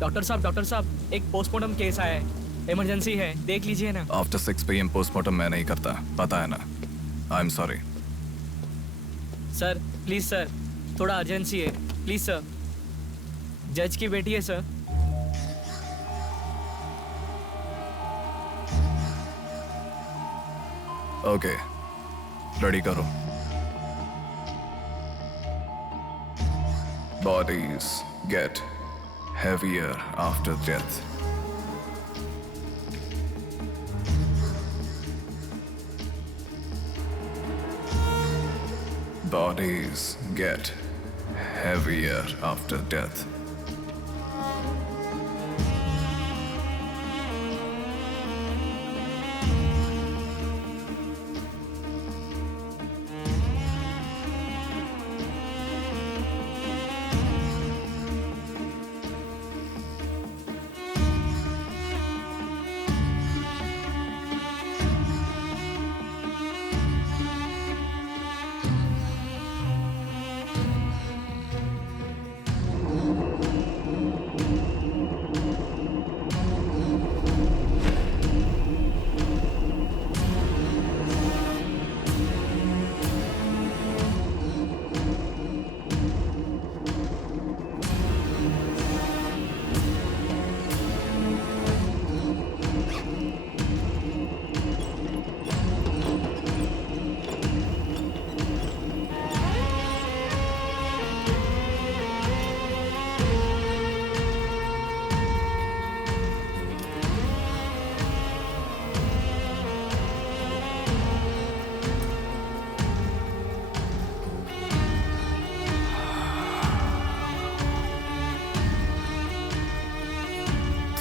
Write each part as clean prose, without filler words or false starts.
Doctor साहब एक postmortem case आया है, इमरजेंसी है, देख लीजिए ना। आफ्टर 6 PM पोस्टमार्टम मैं नहीं करता, पता है ना। I am sorry. Sir please sir, थोड़ा अर्जेंसी है, प्लीज सर। जज की बेटी है सर। ओके, रेडी करो। Bodies get heavier after death. Bodies get heavier after death.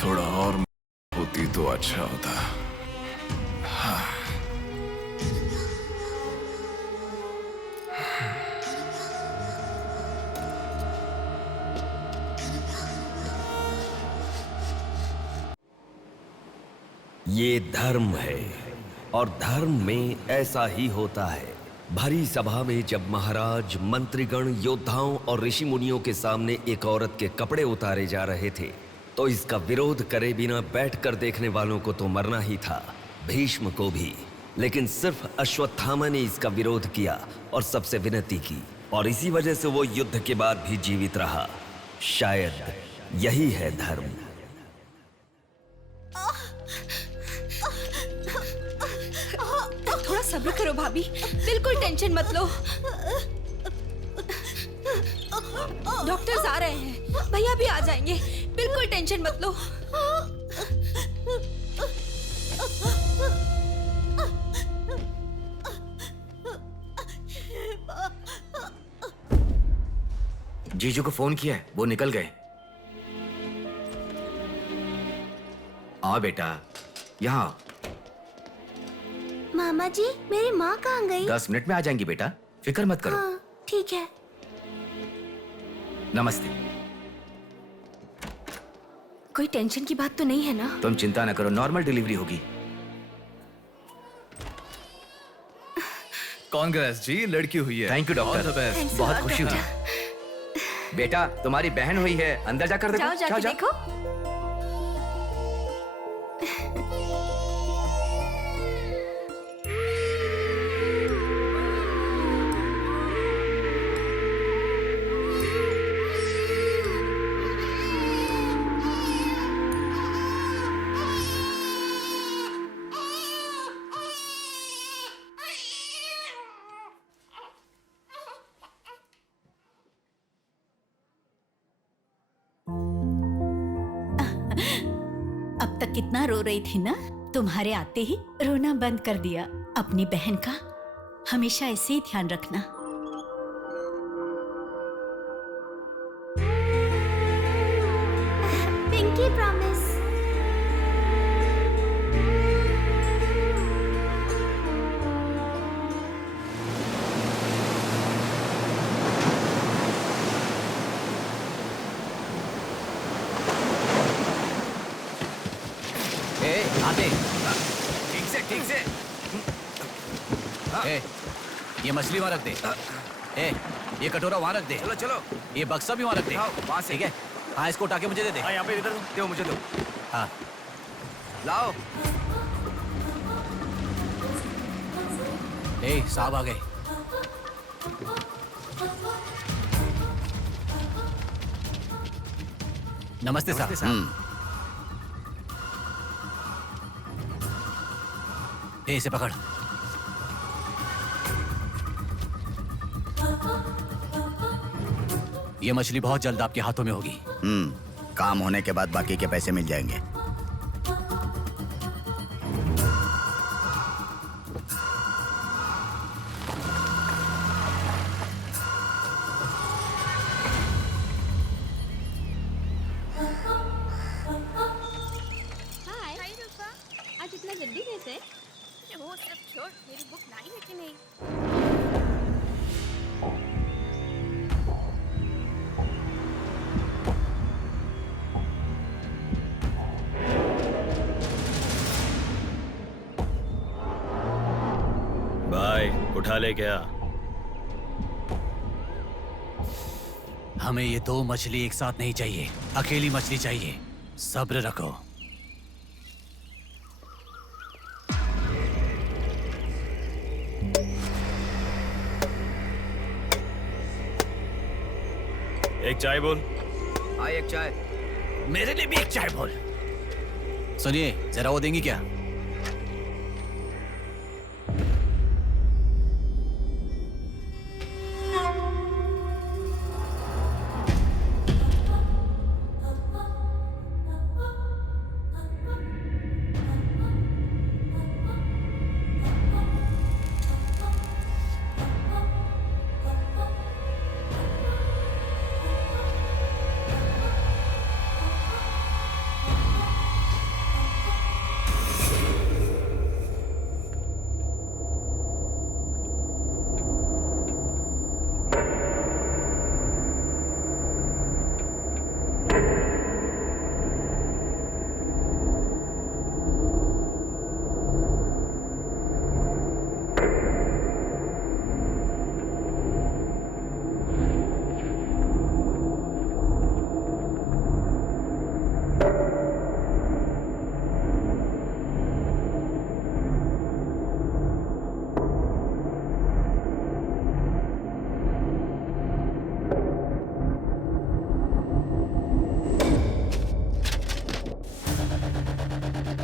थोड़ा और होती तो अच्छा होता। ये धर्म है और धर्म में ऐसा ही होता है। भरी सभा में जब महाराज, मंत्रीगण, योद्धाओं और ऋषि मुनियों के सामने एक औरत के कपड़े उतारे जा रहे थे तो इसका विरोध करे बिना बैठकर देखने वालों को तो मरना ही था, भीष्म को भी। लेकिन सिर्फ अश्वत्थामा ने इसका विरोध किया और सबसे विनती की, और इसी वजह से वो युद्ध के बाद भी जीवित रहा। शायद यही है धर्म। थोड़ा सब्र करो भाभी, बिल्कुल टेंशन मत लो। डॉक्टर्स आ रहे हैं, भैया भी आ जाएंगे, बिल्कुल टेंशन मत लो। जीजू को फोन किया है, वो निकल गए। आओ बेटा, यहाँ आओ। मामा जी, मेरी माँ कहाँ गई? 10 मिनट में आ जाएंगी बेटा, फिक्र मत करो। हाँ, ठीक है। नमस्ते। कोई टेंशन की बात तो नहीं है ना? तुम चिंता न करो, नॉर्मल डिलीवरी होगी। कांग्रेस जी, लड़की हुई है। थैंक यू डॉक्टर, बहुत खुशी हुई। बेटा, तुम्हारी बहन हुई है, अंदर जाकर देखो। जाओ जाके देखो। अब तक कितना रो रही थी ना, तुम्हारे आते ही रोना बंद कर दिया। अपनी बहन का हमेशा ऐसे ही ध्यान रखना। Pinky promise. ठीक से। ये मछली वहां रख दे। ये कटोरा वहां रख दे। चलो। ये बक्सा भी वहां रख दे। वहां से। ठीक है, हाँ इसको उठा के मुझे दे दे। हाँ यहाँ पे इधर दो मुझे दो। हाँ लाओ। ए साहब आ गए। नमस्ते साहब। ए इसे पकड़। ये मछली बहुत जल्द आपके हाथों में होगी। काम होने के बाद बाकी के पैसे मिल जाएंगे। हाय रूपा, आज इतना जल्दी कैसे? वो सब छोड़, मेरी बुक लाई है कि नहीं? भाई उठा ले क्या? हमें ये दो मछली एक साथ नहीं चाहिए, अकेली मछली चाहिए। सब्र रखो। एक चाय बोल। हाँ एक चाय। मेरे लिए भी एक चाय बोल। सुनिए जरा वो देंगी क्या?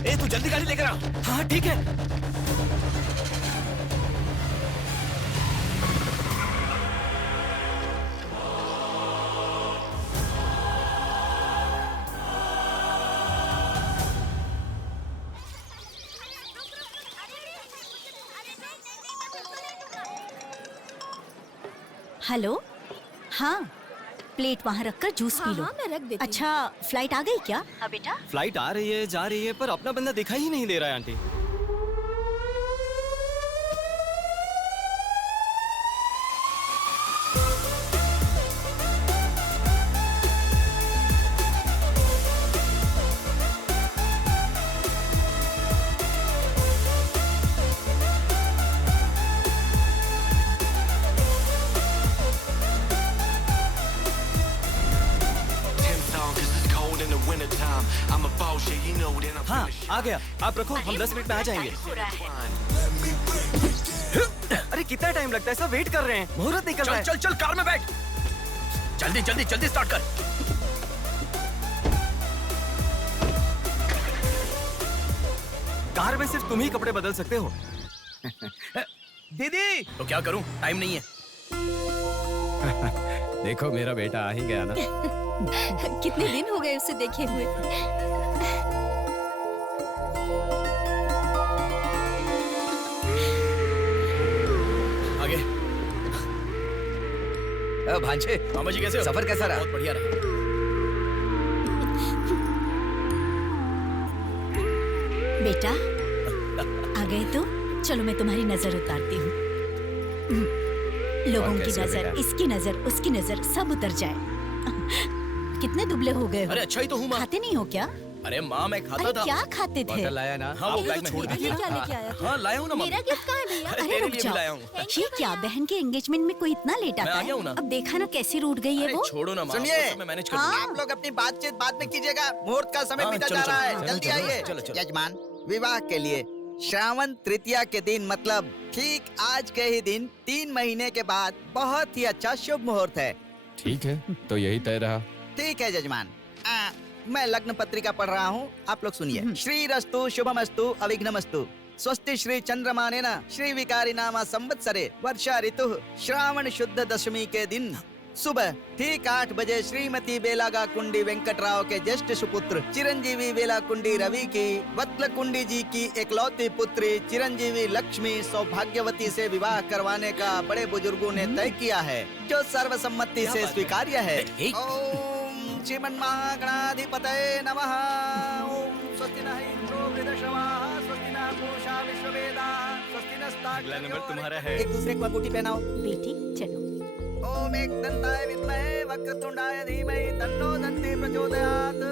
ए तू जल्दी गाड़ी लेकर आ। हाँ ठीक है। हेलो। हाँ, प्लेट वहाँ रखकर जूस पी लो। हाँ, मैं रख देती हूँ। अच्छा, फ्लाइट आ गई क्या? हाँ बेटा। फ्लाइट आ रही है, जा रही है, पर अपना बंदा दिखाई ही नहीं दे रहा है आंटी। हाँ आ गया, आप रखो, हम 10 मिनट में आ जाएंगे। अरे कितना टाइम लगता है, सब वेट कर रहे हैं, मुहूर्त निकल रहा है। चल चल कार में बैठ। जल्दी जल्दी जल्दी स्टार्ट कर। कार में सिर्फ तुम ही कपड़े बदल सकते हो। दीदी तो क्या करूं, टाइम नहीं है। देखो मेरा बेटा आ ही गया ना। कितने दिन हो गए उसे देखे हुए। आगे। भांजे मामा जी कैसे हो? सफर कैसा रहा? बहुत बढ़िया रहा। बेटा आ गए तुम? चलो मैं तुम्हारी नजर उतारती हूँ। लोगों की नजर, इसकी नजर, उसकी नजर, सब उतर जाए। कितने दुबले हो गए हो? अरे अच्छा ही तो हूँ माँ। खाते नहीं हो क्या? अरे माँ मैं खाता अरे था। क्या खाते थे? बॉटल लाया ना? हाँ वो अरे बैग तो में छोड़ है। दीजिए, क्या लेके आया था? हाँ लाया हूँ ना मेरा मम्मी। गिफ्ट कहाँ है भैया? अरे अरे तेरे रुक लिए भी जाओ। लाया हूँ। ये क्या बहन के एंगेजमेंट में कोई इतना लेट आता मैं आ है? गया हूँ ना। अब देखा ना कैसी रूठ गई है अरे वो। छोड़ो ना माँ, सुनिए। वो सब मैं मैनेज कर हाँ। लूंगा। आप लोग अपनी बातचीत बाद में कीजिएगा, मुहूर्त का समय हाँ, बीता चलो, जा रहा चलो, है। चलो, जल्दी चलो, आइए। चलो, चलो। यजमान, विवाह के लिए श्रावण तृतीया के दिन मतलब ठीक आज के ही दिन 3 महीने के बाद बहुत ही अच्छा शुभ मुहूर्त है। ठीक है, तो यही तय रहा। ठीक है जजमान। मैं लग्न पत्रिका पढ़ रहा हूँ, आप लोग सुनिए। श्री रस्तु शुभमस्तु अविघ्नमस्तु स्वस्ति श्री चंद्रमानेन श्री विकारी नामा संवत्सरे वर्षा ऋतु श्रावण शुद्ध दशमी के दिन सुबह ठीक 8 बजे श्रीमती बेलागा कुंडी वेंकटराव के ज्येष्ठ सुपुत्र चिरंजीवी बेला कुंडी रवि की वत्ल कुंडी जी की एकलौती पुत्री चिरंजीवी लक्ष्मी सौभाग्यवती से विवाह करवाने का बड़े बुजुर्गों ने तय किया है, जो सर्वसम्मति से स्वीकार्य है। ओम श्रीमन्महागणाधिपतये नमः। ओम स्वस्ति नः इंद्रो वृद्धश्रवाः स्वस्ति नः पूषा विश्ववेदाः स्वस्ति नस्ताक्ष। अगला नंबर तुम्हारा है। एक दूसरे को अंगूठी पहनाओ। बेटी चलो। ओम एक दंताय विद्महे वक्रतुंडाय धीमहि तन्नो दन्ति प्रचोदयात्।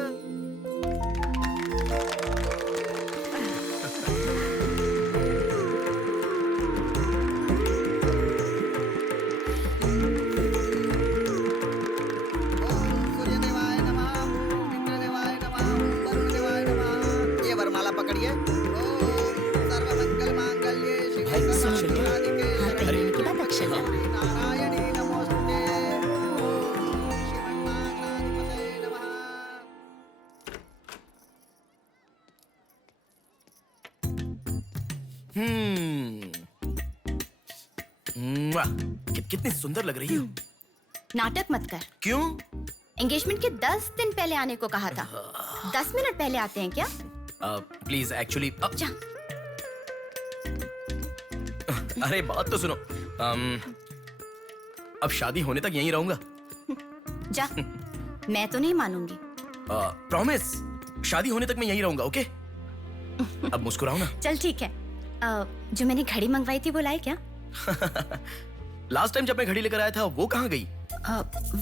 ओम सूर्यदेवाय नमः, ओम इंद्रदेवाय नमः, ओम वरुणदेवाय नमः। ये वरमाला पकड़िए। ओम सर्वमंगल मांगल्ये शिवे सर्वार्थसाधिके हाथ पहनने के बाद अक्षर लगाना। नारायणी नमोस्तुते। ओम श्रीमन्महागणाधिपतये नमः। कितनी सुंदर लग रही हो। नाटक मत कर। क्यों? एंगेजमेंट के 10 दिन पहले आने को कहा था। 10 मिनट पहले आते हैं क्या? प्लीज एक्चुअली जा। अरे बात तो सुनो। अब शादी होने तक यहीं रहूंगा। जा। मैं तो नहीं मानूंगी। प्रॉमिस, शादी होने तक मैं यहीं रहूंगा। ओके? अब मुस्कुराओ ना। चल ठीक है। जो मैंने घड़ी मंगवाई थी वो लाई क्या? लास्ट टाइम जब मैं घड़ी लेकर आया था वो कहाँ गई?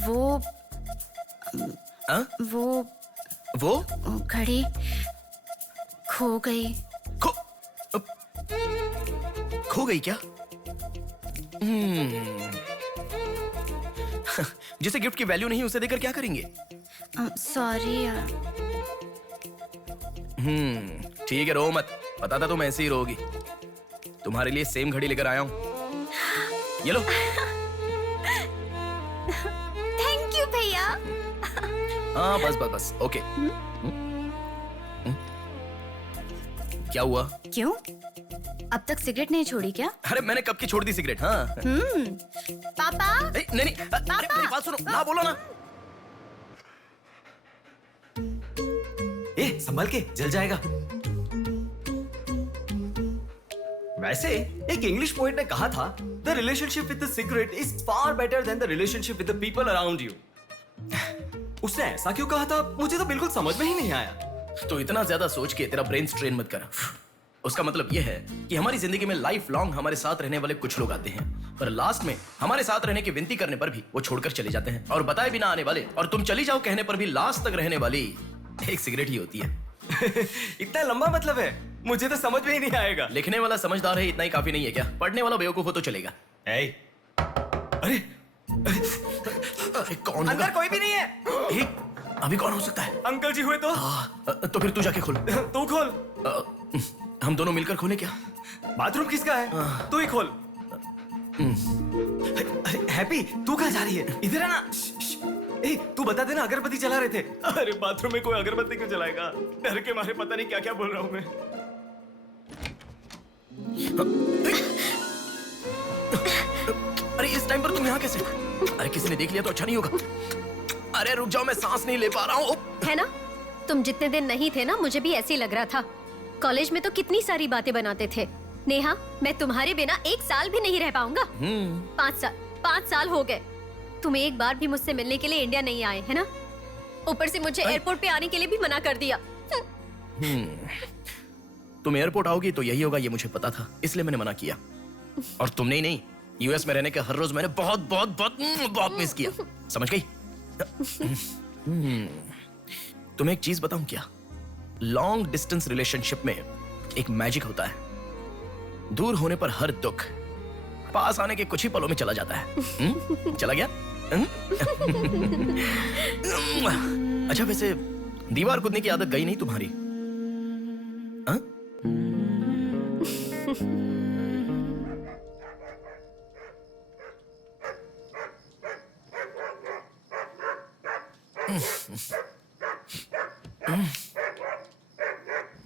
वो घड़ी खो गई। खो गई क्या? जिसे गिफ्ट की वैल्यू नहीं उसे देकर क्या करेंगे? सॉरी यार। ठीक है, रो मत। पता था तुम ऐसे ही रोगी। तुम्हारे लिए सेम घड़ी लेकर आया हूँ। ये लो। थैंक यू भैया। हाँ बस बस बस। ओके। क्या हुआ? क्यों? अब तक सिगरेट नहीं छोड़ी क्या? अरे मैंने कब की छोड़ दी सिगरेट। हाँ। पापा। नहीं नहीं, अरे मेरी बात सुनो ना, बोलो ना। संभल के, जल जाएगा। वैसे एक इंग्लिश पोएट ने कहा था, the relationship with the cigarette is far better than the relationship with the people around you. उसने ऐसा क्यों कहा था मुझे तो बिल्कुल समझ में ही नहीं आया। तो इतना ज्यादा सोच के तेरा ब्रेन स्ट्रेन मत कर। उसका मतलब यह है कि हमारी जिंदगी में लाइफ लॉन्ग हमारे साथ रहने वाले कुछ लोग आते हैं, पर लास्ट में हमारे साथ रहने की विनती करने पर भी वो छोड़कर चले जाते हैं, और बताए बिना आने वाले और तुम चली जाओ कहने पर भी लास्ट तक रहने वाली एक सिगरेट ही होती है। इतना लंबा मतलब है, मुझे तो समझ में ही नहीं आएगा। लिखने वाला समझदार है इतना ही काफी नहीं है क्या? पढ़ने वाला बेवकूफ हो तो चलेगा। अरे कौन अंदर कोई भी नहीं है। अभी कौन हो सकता है? अंकल जी हुए तो? तो फिर तू जाके खोल। तू खोल। हम दोनों मिलकर खोले क्या? बाथरूम किसका है? तू ही खोल। हैप्पी, तू कहाँ जा रही है? इधर है ना। ए, तू बता देना, अगरबत्ती जला रहे थे। अरे बाथरूम में कोई अगरबत्ती क्यों जलाएगा? डर के मारे पता नहीं क्या क्या बोल रहा हूँ मैं। अरे इस टाइम पर तुम यहाँ कैसे? अरे किसी ने देख लिया तो अच्छा नहीं होगा। अरे रुक जाओ, मैं सांस नहीं ले पा रहा हूँ। है ना, तुम जितने दिन नहीं थे ना, मुझे भी ऐसे ही लग रहा था। कॉलेज में तो कितनी सारी बातें बनाते थे। नेहा, मैं तुम्हारे बिना 1 साल भी नहीं रह पाऊंगा। 5 साल हो गए, तुम एक बार भी मुझसे मिलने के लिए इंडिया नहीं आए, है ना? ऊपर से मुझे एयरपोर्ट पे आने के लिए भी मना कर दिया। तुम एयरपोर्ट आओगी तो यही होगा, ये मुझे पता था, इसलिए मैंने मना किया। और तुमने ही नहीं, यूएस में रहने के हर रोज मैंने बहुत बहुत बहुत बहुत मिस किया, समझ गई? तुम्हें एक चीज बताऊं क्या? लॉन्ग डिस्टेंस रिलेशनशिप में एक मैजिक होता है। दूर होने पर हर दुख पास आने के कुछ ही पलों में चला जाता है। चला गया? अच्छा, वैसे दीवार कूदने की आदत गई नहीं तुम्हारी? हाँ?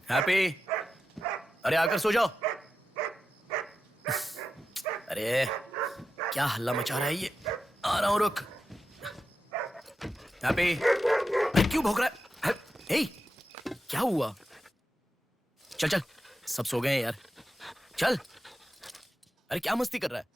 हैप्पी, अरे आकर सो जाओ। अरे क्या हल्ला मचा रहा है ये? आ रहा हूं, रुक। हैप्पी, अरे क्यों भौंक रहा है? हे, क्या हुआ? चल चल, सब सो गए हैं यार, चल। अरे क्या मस्ती कर रहा है?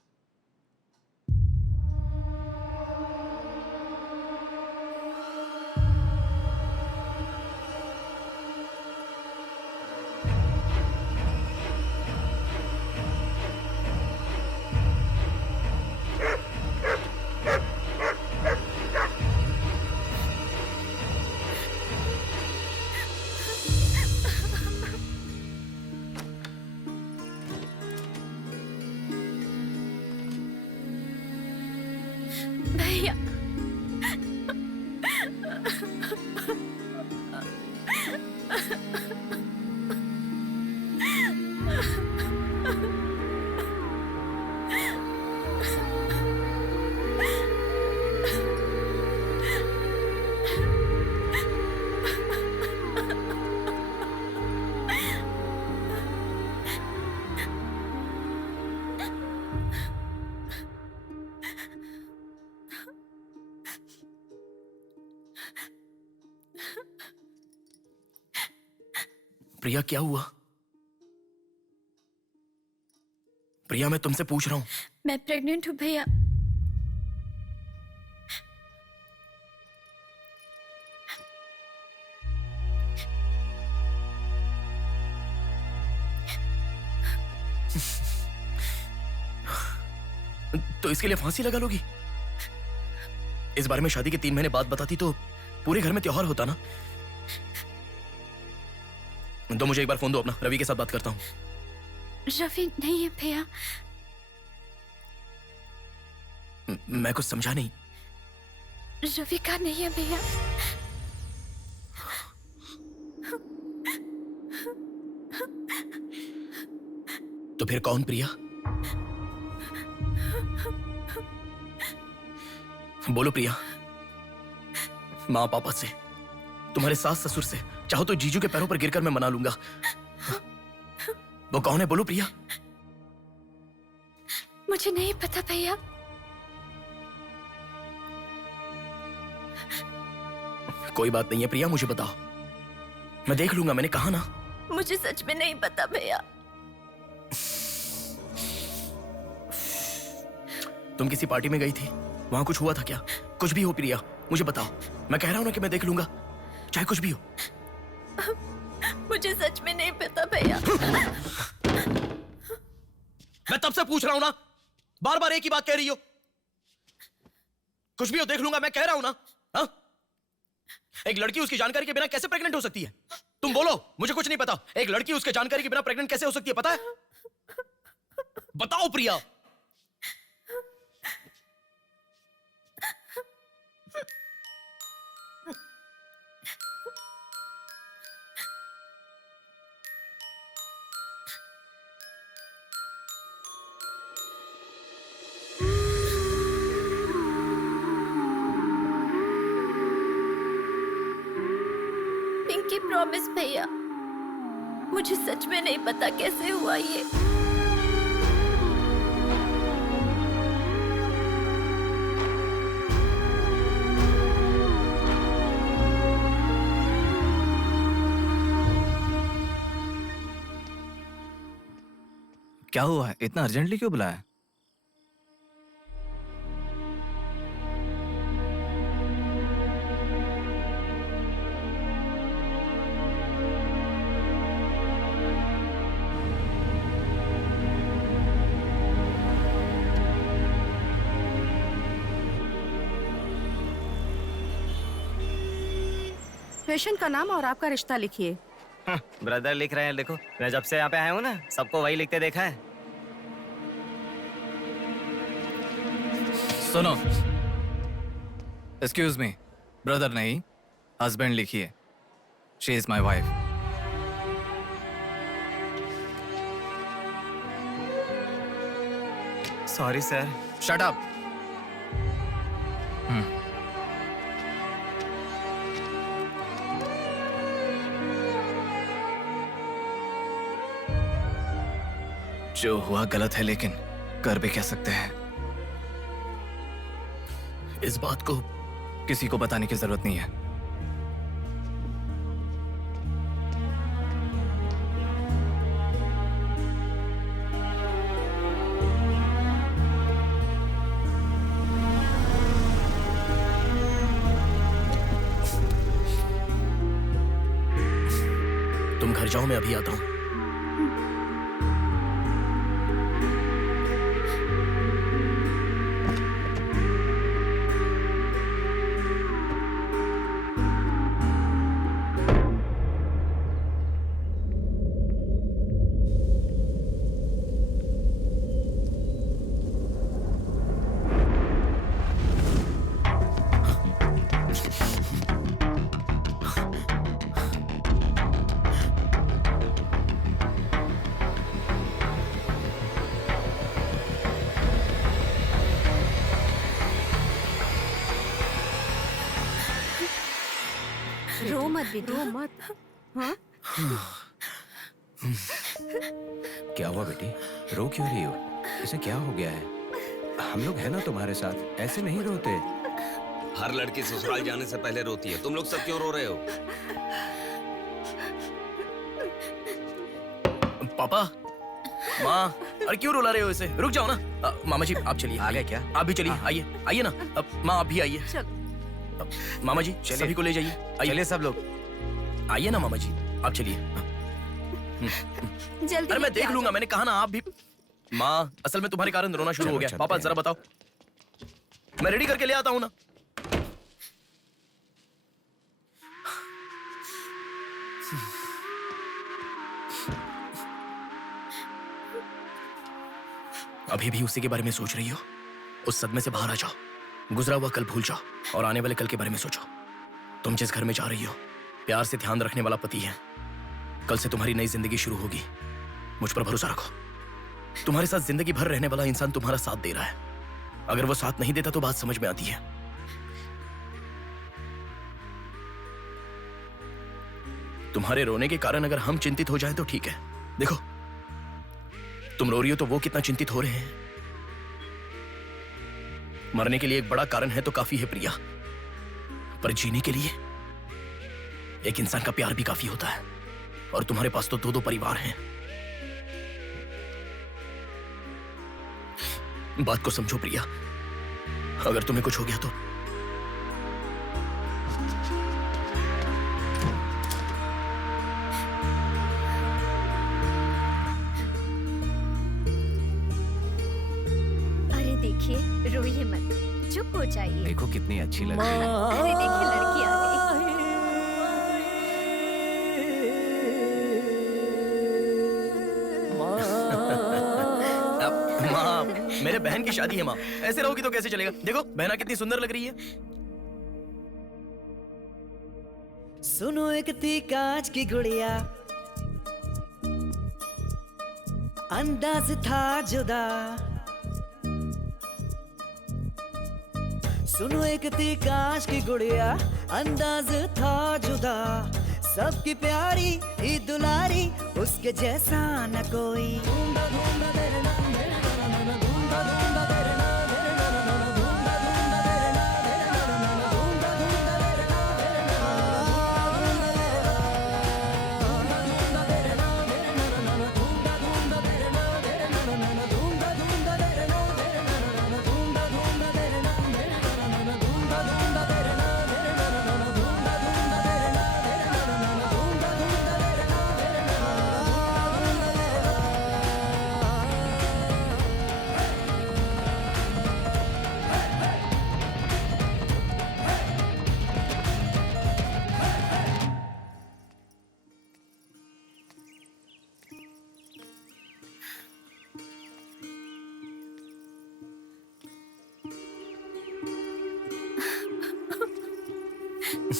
भैया, प्रिया क्या हुआ? प्रिया मैं तुमसे पूछ रहा हूं। मैं प्रेग्नेंट हूँ भैया। तो इसके लिए फांसी लगा लोगी? इस बारे में शादी के 3 महीने बाद बताती तो पूरे घर में त्योहार होता ना। तो मुझे एक बार फोन दो अपना, रवि के साथ बात करता हूं। रवि नहीं है भैया। मैं कुछ समझा नहीं। रवि का नहीं है भैया। तो फिर कौन प्रिया? बोलो प्रिया। माँ पापा से, तुम्हारे सास ससुर से, चाहो तो जीजू के पैरों पर गिरकर मैं मना लूंगा। वो कौन है? बोलो प्रिया। मुझे नहीं पता भैया। कोई बात नहीं है प्रिया, मुझे बताओ, मैं देख लूंगा, मैंने कहा ना। मुझे सच में नहीं पता भैया। तुम किसी पार्टी में गई थी, वहां कुछ हुआ था क्या? कुछ भी हो प्रिया, मुझे बताओ। मैं कह रहा हूं ना कि मैं देख लूंगा, चाहे कुछ भी हो। मुझे सच में नहीं पता भैया। मैं तब से पूछ रहा हूं ना, बार बार एक ही बात कह रही हो। कुछ भी हो देख लूंगा, मैं कह रहा हूं ना। हा? एक लड़की उसकी जानकारी के बिना कैसे प्रेग्नेंट हो सकती है? तुम बोलो, मुझे कुछ नहीं पता। एक लड़की उसके जानकारी के बिना प्रेग्नेंट कैसे हो सकती है, पता है? बताओ प्रिया। पिंकी प्रॉमिस भैया, मुझे सच में नहीं पता कैसे हुआ ये। क्या हुआ है? इतना अर्जेंटली क्यों बुलाया? पेशेंट का नाम और आपका रिश्ता लिखिए। ब्रदर लिख रहे हैं, देखो मैं जब से यहाँ पे आया हूँ ना सबको वही लिखते देखा है। सुनो, एक्सक्यूज मी, ब्रदर नहीं हस्बैंड लिखिए। She is my wife. Sorry sir. Shut up. जो हुआ गलत है, लेकिन कर भी कह सकते हैं। इस बात को किसी को बताने की जरूरत नहीं है। तुम घर जाओ, मैं अभी आता हूं। रो मत विदु, रो मत। हाँ? क्या हुआ बेटी, रो क्यों रही हो? इसे क्या हो गया है? हम लोग हैं ना तुम्हारे साथ, ऐसे नहीं रोते। हर लड़की ससुराल जाने से पहले रोती है, तुम लोग सब क्यों रो रहे हो? पापा, माँ, अरे क्यों रुला रहे हो इसे? रुक जाओ ना। मामा जी आप चलिए। आ गए क्या? आप भी चलिए, आइए आइए ना। माँ आप भी आइए। मामा जी सभी को ले जाइए। चलिए सब लोग। आइए ना मामा जी, आप चलिए। जल्दी। अरे मैं देख लूंगा, मैंने कहा ना आप भी। माँ, असल में तुम्हारे कारण रोना शुरू हो गया। पापा जरा बताओ, मैं रेडी करके ले आता हूँ ना। अभी भी उसी के बारे में सोच रही हो? उस सदमे से बाहर आ जाओ, गुजरा हुआ कल भूल जाओ और आने वाले कल के बारे में सोचो। तुम जिस घर में जा रही हो, प्यार से ध्यान रखने वाला पति है। कल से तुम्हारी नई जिंदगी शुरू होगी, मुझ पर भरोसा रखो। तुम्हारे साथ जिंदगी भर रहने वाला इंसान तुम्हारा साथ दे रहा है। अगर वो साथ नहीं देता तो बात समझ में आती है। तुम्हारे रोने के कारण अगर हम चिंतित हो जाएं तो ठीक है। देखो, तुम रो रही हो तो वो कितना चिंतित हो रहे हैं। मरने के लिए एक बड़ा कारण है तो काफी है प्रिया, पर जीने के लिए एक इंसान का प्यार भी काफी होता है। और तुम्हारे पास तो दो दो परिवार हैं। बात को समझो प्रिया, अगर तुम्हें कुछ हो गया तो देखिए, रोइए मत, चुप हो जाइए। देखो कितनी अच्छी लग रही है। अरे देखिए, लड़की आ गई। माँ, मेरे बहन की शादी है माँ, ऐसे रहोगी तो कैसे चलेगा? देखो बहना कितनी सुंदर लग रही है। सुनो एक थी कांच की गुड़िया, अंदाज था जुदा। सुनो एक थी कांच की गुड़िया, अंदाज था जुदा। सबकी प्यारी ही दुलारी, उसके जैसा न कोई।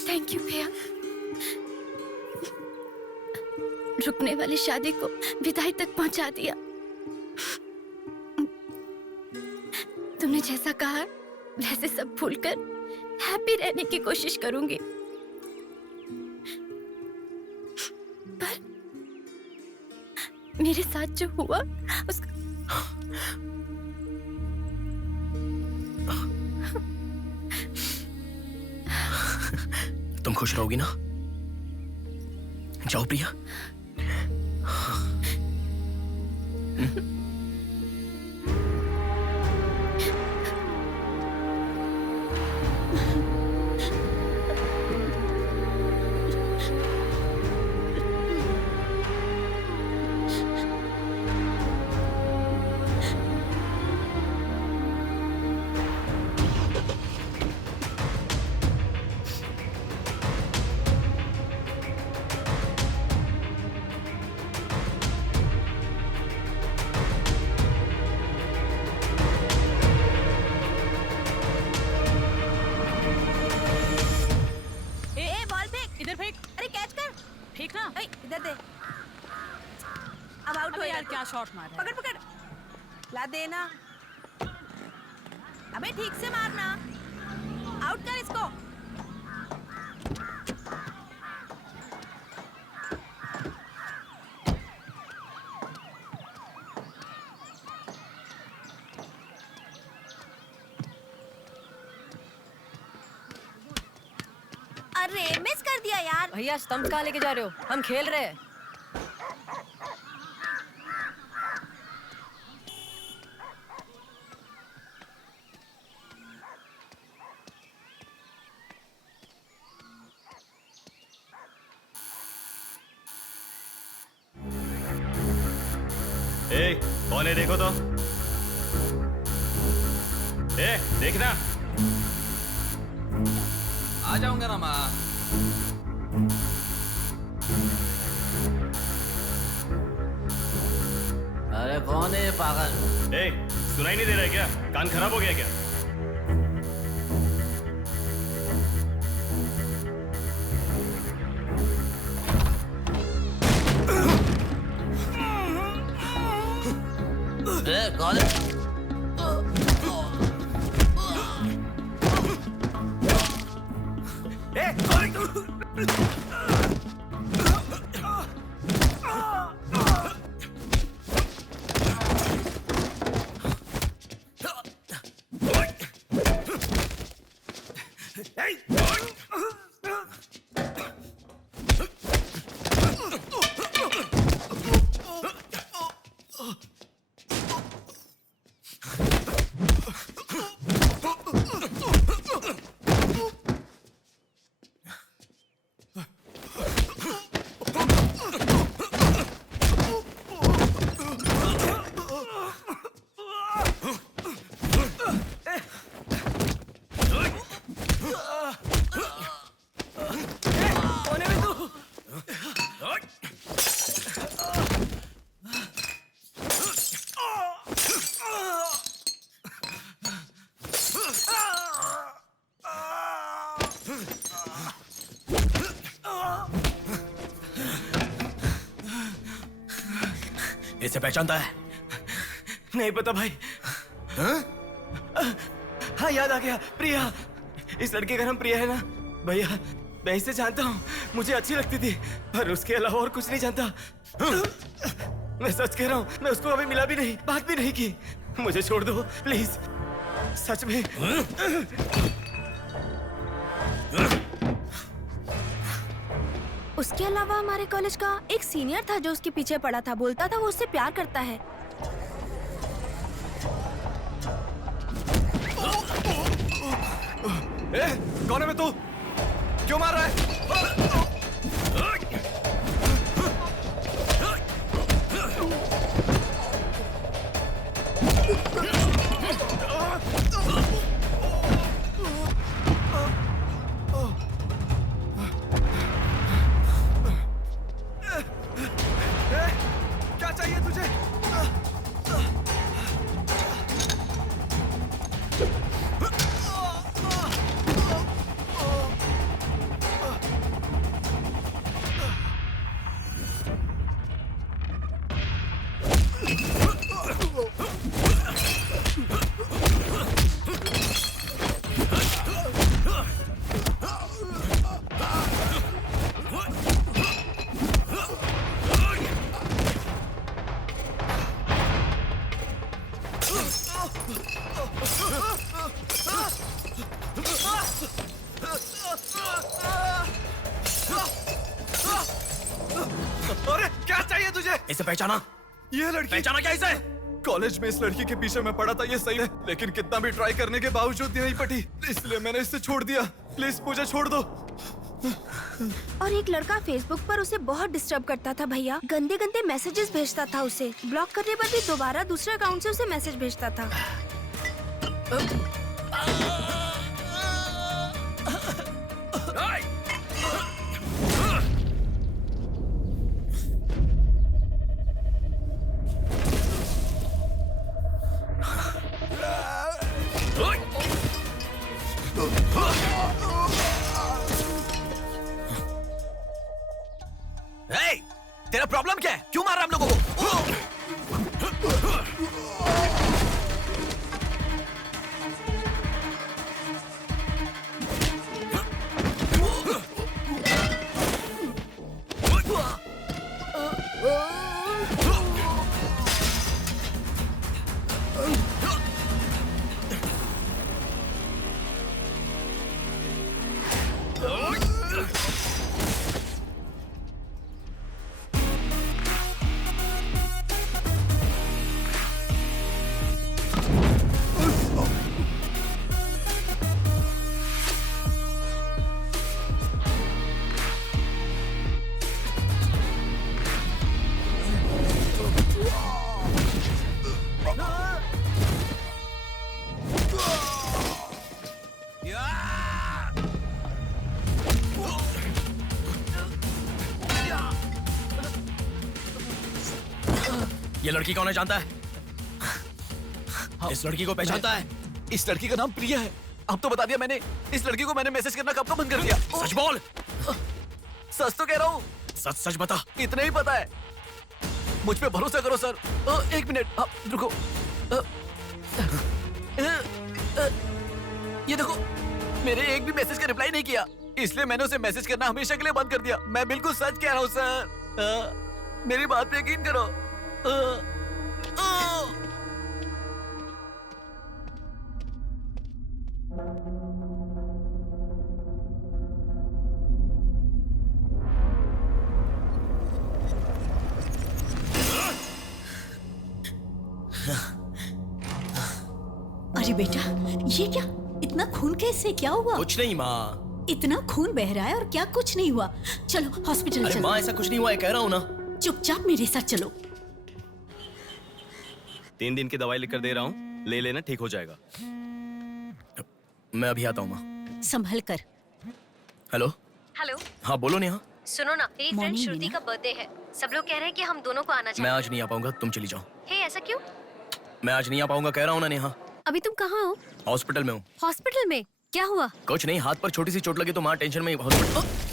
थैंक यू भैया। रुकने वाली शादी को विदाई तक पहुंचा दिया। तुमने जैसा कहा वैसे सब भूलकर हैप्पी रहने की कोशिश करूंगी। पर मेरे साथ जो हुआ उसका तुम खुश रहोगी ना? जाओ प्रिया। क्या शॉट मारा? पकड़ पकड़, ला देना। अबे ठीक से मारना, आउट कर इसको। अरे मिस कर दिया यार। भैया स्टंप कहाँ लेके जा रहे हो? हम खेल रहे हैं। कौन है देखो तो। देखना। आ जाऊंगा ना माँ। अरे कौन है ये पागल? सुनाई नहीं दे रहा है क्या? कान खराब हो गया क्या? कौन है? इसे पहचानता है? नहीं पता भाई। हाँ याद आ गया, प्रिया। इस लड़के का नाम प्रिया है ना भैया? मैं इसे जानता हूँ, मुझे अच्छी लगती थी, पर उसके अलावा और कुछ नहीं जानता। मैं सच कह रहा हूँ, मैं उसको अभी मिला भी नहीं, बात भी नहीं की। मुझे छोड़ दो प्लीज, सच में। उसके अलावा हमारे कॉलेज का एक सीनियर था जो उसके पीछे पड़ा था, बोलता था वो उससे प्यार करता है। कौन है बे तू? क्यों मार रहा है? क्या चाहिए तुझे? इसे पहचाना? ये लड़की पहचाना क्या इसे? कॉलेज में इस लड़की के पीछे मैं पड़ा था, ये सही है, लेकिन कितना भी ट्राई करने के बावजूद नहीं पटी, इसलिए मैंने इसे छोड़ दिया। प्लीज मुझे छोड़ दो। और एक लड़का फेसबुक पर उसे बहुत डिस्टर्ब करता था भैया, गंदे गंदे मैसेजेस भेजता था उसे। ब्लॉक करने पर भी दोबारा दूसरे अकाउंट से उसे मैसेज भेजता था। Hey, तेरा प्रॉब्लम क्या है? क्यों मार रहा हम लोगों को? ये लड़की कौन है जानता है? इस लड़की को पहचानता है? इस लड़की का नाम प्रिया है। अब तो बता दिया मैंने। इस लड़की को मैंने मैसेज करना कब का बंद कर दिया। सच बोल। सच तो कह रहा हूँ। सच सच बता। इतना ही पता है। मुझ पे भरोसा करो सर। एक मिनट रुको। ये देखो, मेरे एक भी मैसेज का रिप्लाई नहीं किया, इसलिए मैंने उसे मैसेज करना हमेशा के लिए बंद कर दिया। मैं बिल्कुल सच कह रहा हूँ सर। मेरी बात पे यकीन करो। अरे बेटा, ये क्या? इतना खून कैसे? क्या हुआ? कुछ नहीं माँ। इतना खून बह रहा है और क्या कुछ नहीं हुआ? चलो हॉस्पिटल अरे चलो। माँ ऐसा कुछ नहीं हुआ है, कह रहा हूँ ना। चुपचाप मेरे साथ चलो। 3 दिन की दवाई लिखकर दे रहा हूँ, ले लेना, ठीक हो जाएगा। मैं अभी आता हूँ माँ। संभल कर। हेलो। हेलो। हाँ बोलो नेहा। सुनो ना, मेरी फ्रेंड Morning, श्रुति मीना। का बर्थडे है। सब लोग कह रहे हैं कि हम दोनों को आना मैं चाहिए। आज नहीं आ पाऊंगा, तुम चली जाओ। हे, ऐसा क्यों? मैं आज नहीं आ पाऊंगा, कह रहा हूँ ना नेहा। अभी तुम कहाँ हो? हॉस्पिटल में हूँ। हॉस्पिटल में? क्या हुआ? कुछ नहीं, हाथ पर छोटी सी चोट लगी तो माँ टेंशन में हॉस्पिटल।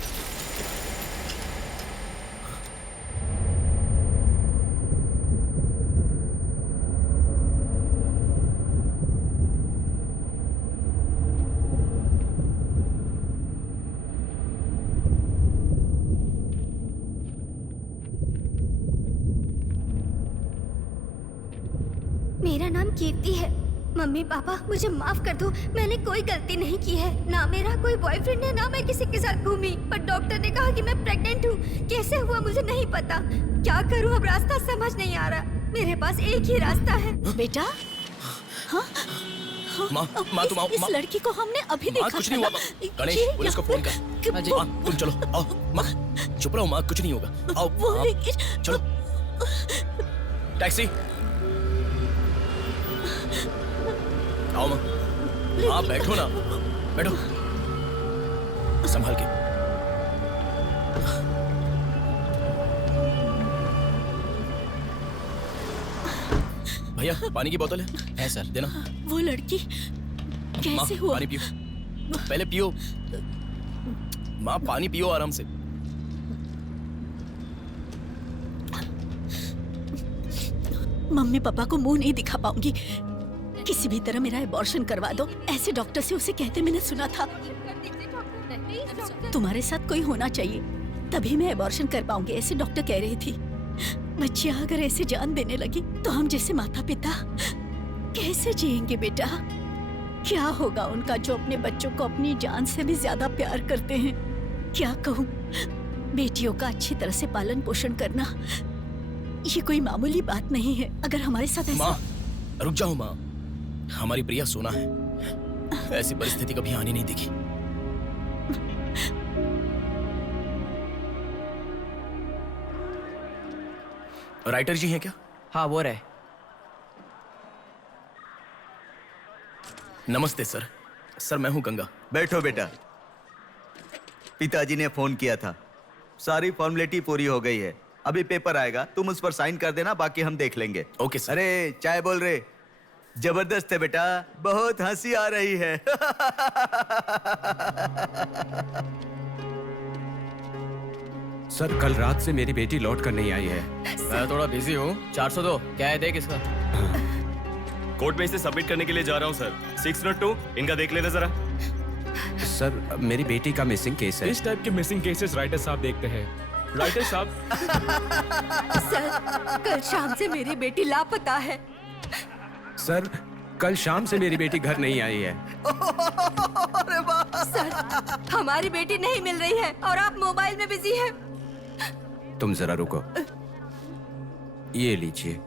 मेरा नाम कीर्ति है। मम्मी पापा मुझे माफ कर दो, मैंने कोई गलती नहीं की है। ना मेरा कोई बॉयफ्रेंड है, ना मैं किसी के साथ घूमी, पर डॉक्टर ने कहा कि मैं प्रेग्नेंट हूँ। कैसे हुआ मुझे नहीं पता। क्या करूँ अब, रास्ता समझ नहीं आ रहा। मेरे पास एक ही रास्ता है। बेटा, हाँ? माँ तुम आओ। इस लड़की को हमने अभी देखा। कुछ नहीं हुआ माँ। गणेश, पुलिस को फोन कर। माँ तुम चलो, आओ। माँ चुप रहो माँ, कुछ नहीं होगा। आओ चलो। टैक्सी। आओ माँ। हाँ बैठो ना, बैठो। संभाल के। भैया पानी की बोतल है सर, देना। वो लड़की कैसे हुआ? पानी पियो, पहले पियो। माँ पानी पियो आराम से। मम्मी पापा को मुंह नहीं दिखा पाऊंगी। किसी भी तरह मेरा एबॉर्शन करवा दो, ऐसे डॉक्टर से उसे कहते मैंने सुना था। तुम्हारे साथ कोई होना चाहिए, तभी मैं एबॉर्शन कर पाऊंगी, ऐसे डॉक्टर कह रही थी। बच्चियां अगर ऐसे जान देने लगी तो हम जैसे माता पिता कैसे जिएंगे बेटा? क्या होगा उनका जो अपने बच्चों को अपनी जान से भी ज्यादा प्यार करते हैं? क्या कहूँ, बेटियों का अच्छी तरह से पालन पोषण करना ये कोई मामूली बात नहीं है। अगर हमारे साथ ऐसा माँ, रुक जाओ माँ। हमारी प्रिया सोना है, ऐसी परिस्थिति कभी आनी नहीं दिखी। राइटर जी हैं क्या? हाँ वो रहे। नमस्ते सर। सर मैं हूँ गंगा। बैठो बेटा। पिताजी ने फोन किया था, सारी फॉर्मेलिटी पूरी हो गई है। अभी पेपर आएगा, तुम उस पर साइन कर देना, बाकी हम देख लेंगे। Okay sir. अरे चाय बोल रहे? जबरदस्त है बेटा, बहुत हंसी आ रही है। सर कल रात से मेरी बेटी लौट कर नहीं आई है। मैं थोड़ा बिजी हूँ। 402 क्या है, देख इसका। कोर्ट में इसे सबमिट करने के लिए जा रहा हूँ सर। 602 इनका देख लेना जरा। सर मेरी बेटी का मिसिंग केस है। इस टाइप के मिसिंग केसेस राइटर साहब देखते हैं। राइटर साहब। सर कल शाम से मेरी बेटी लापता है। सर कल शाम से मेरी बेटी घर नहीं आई है। सर हमारी बेटी नहीं मिल रही है और आप मोबाइल में बिजी हैं। तुम जरा रुको, ये लीजिए।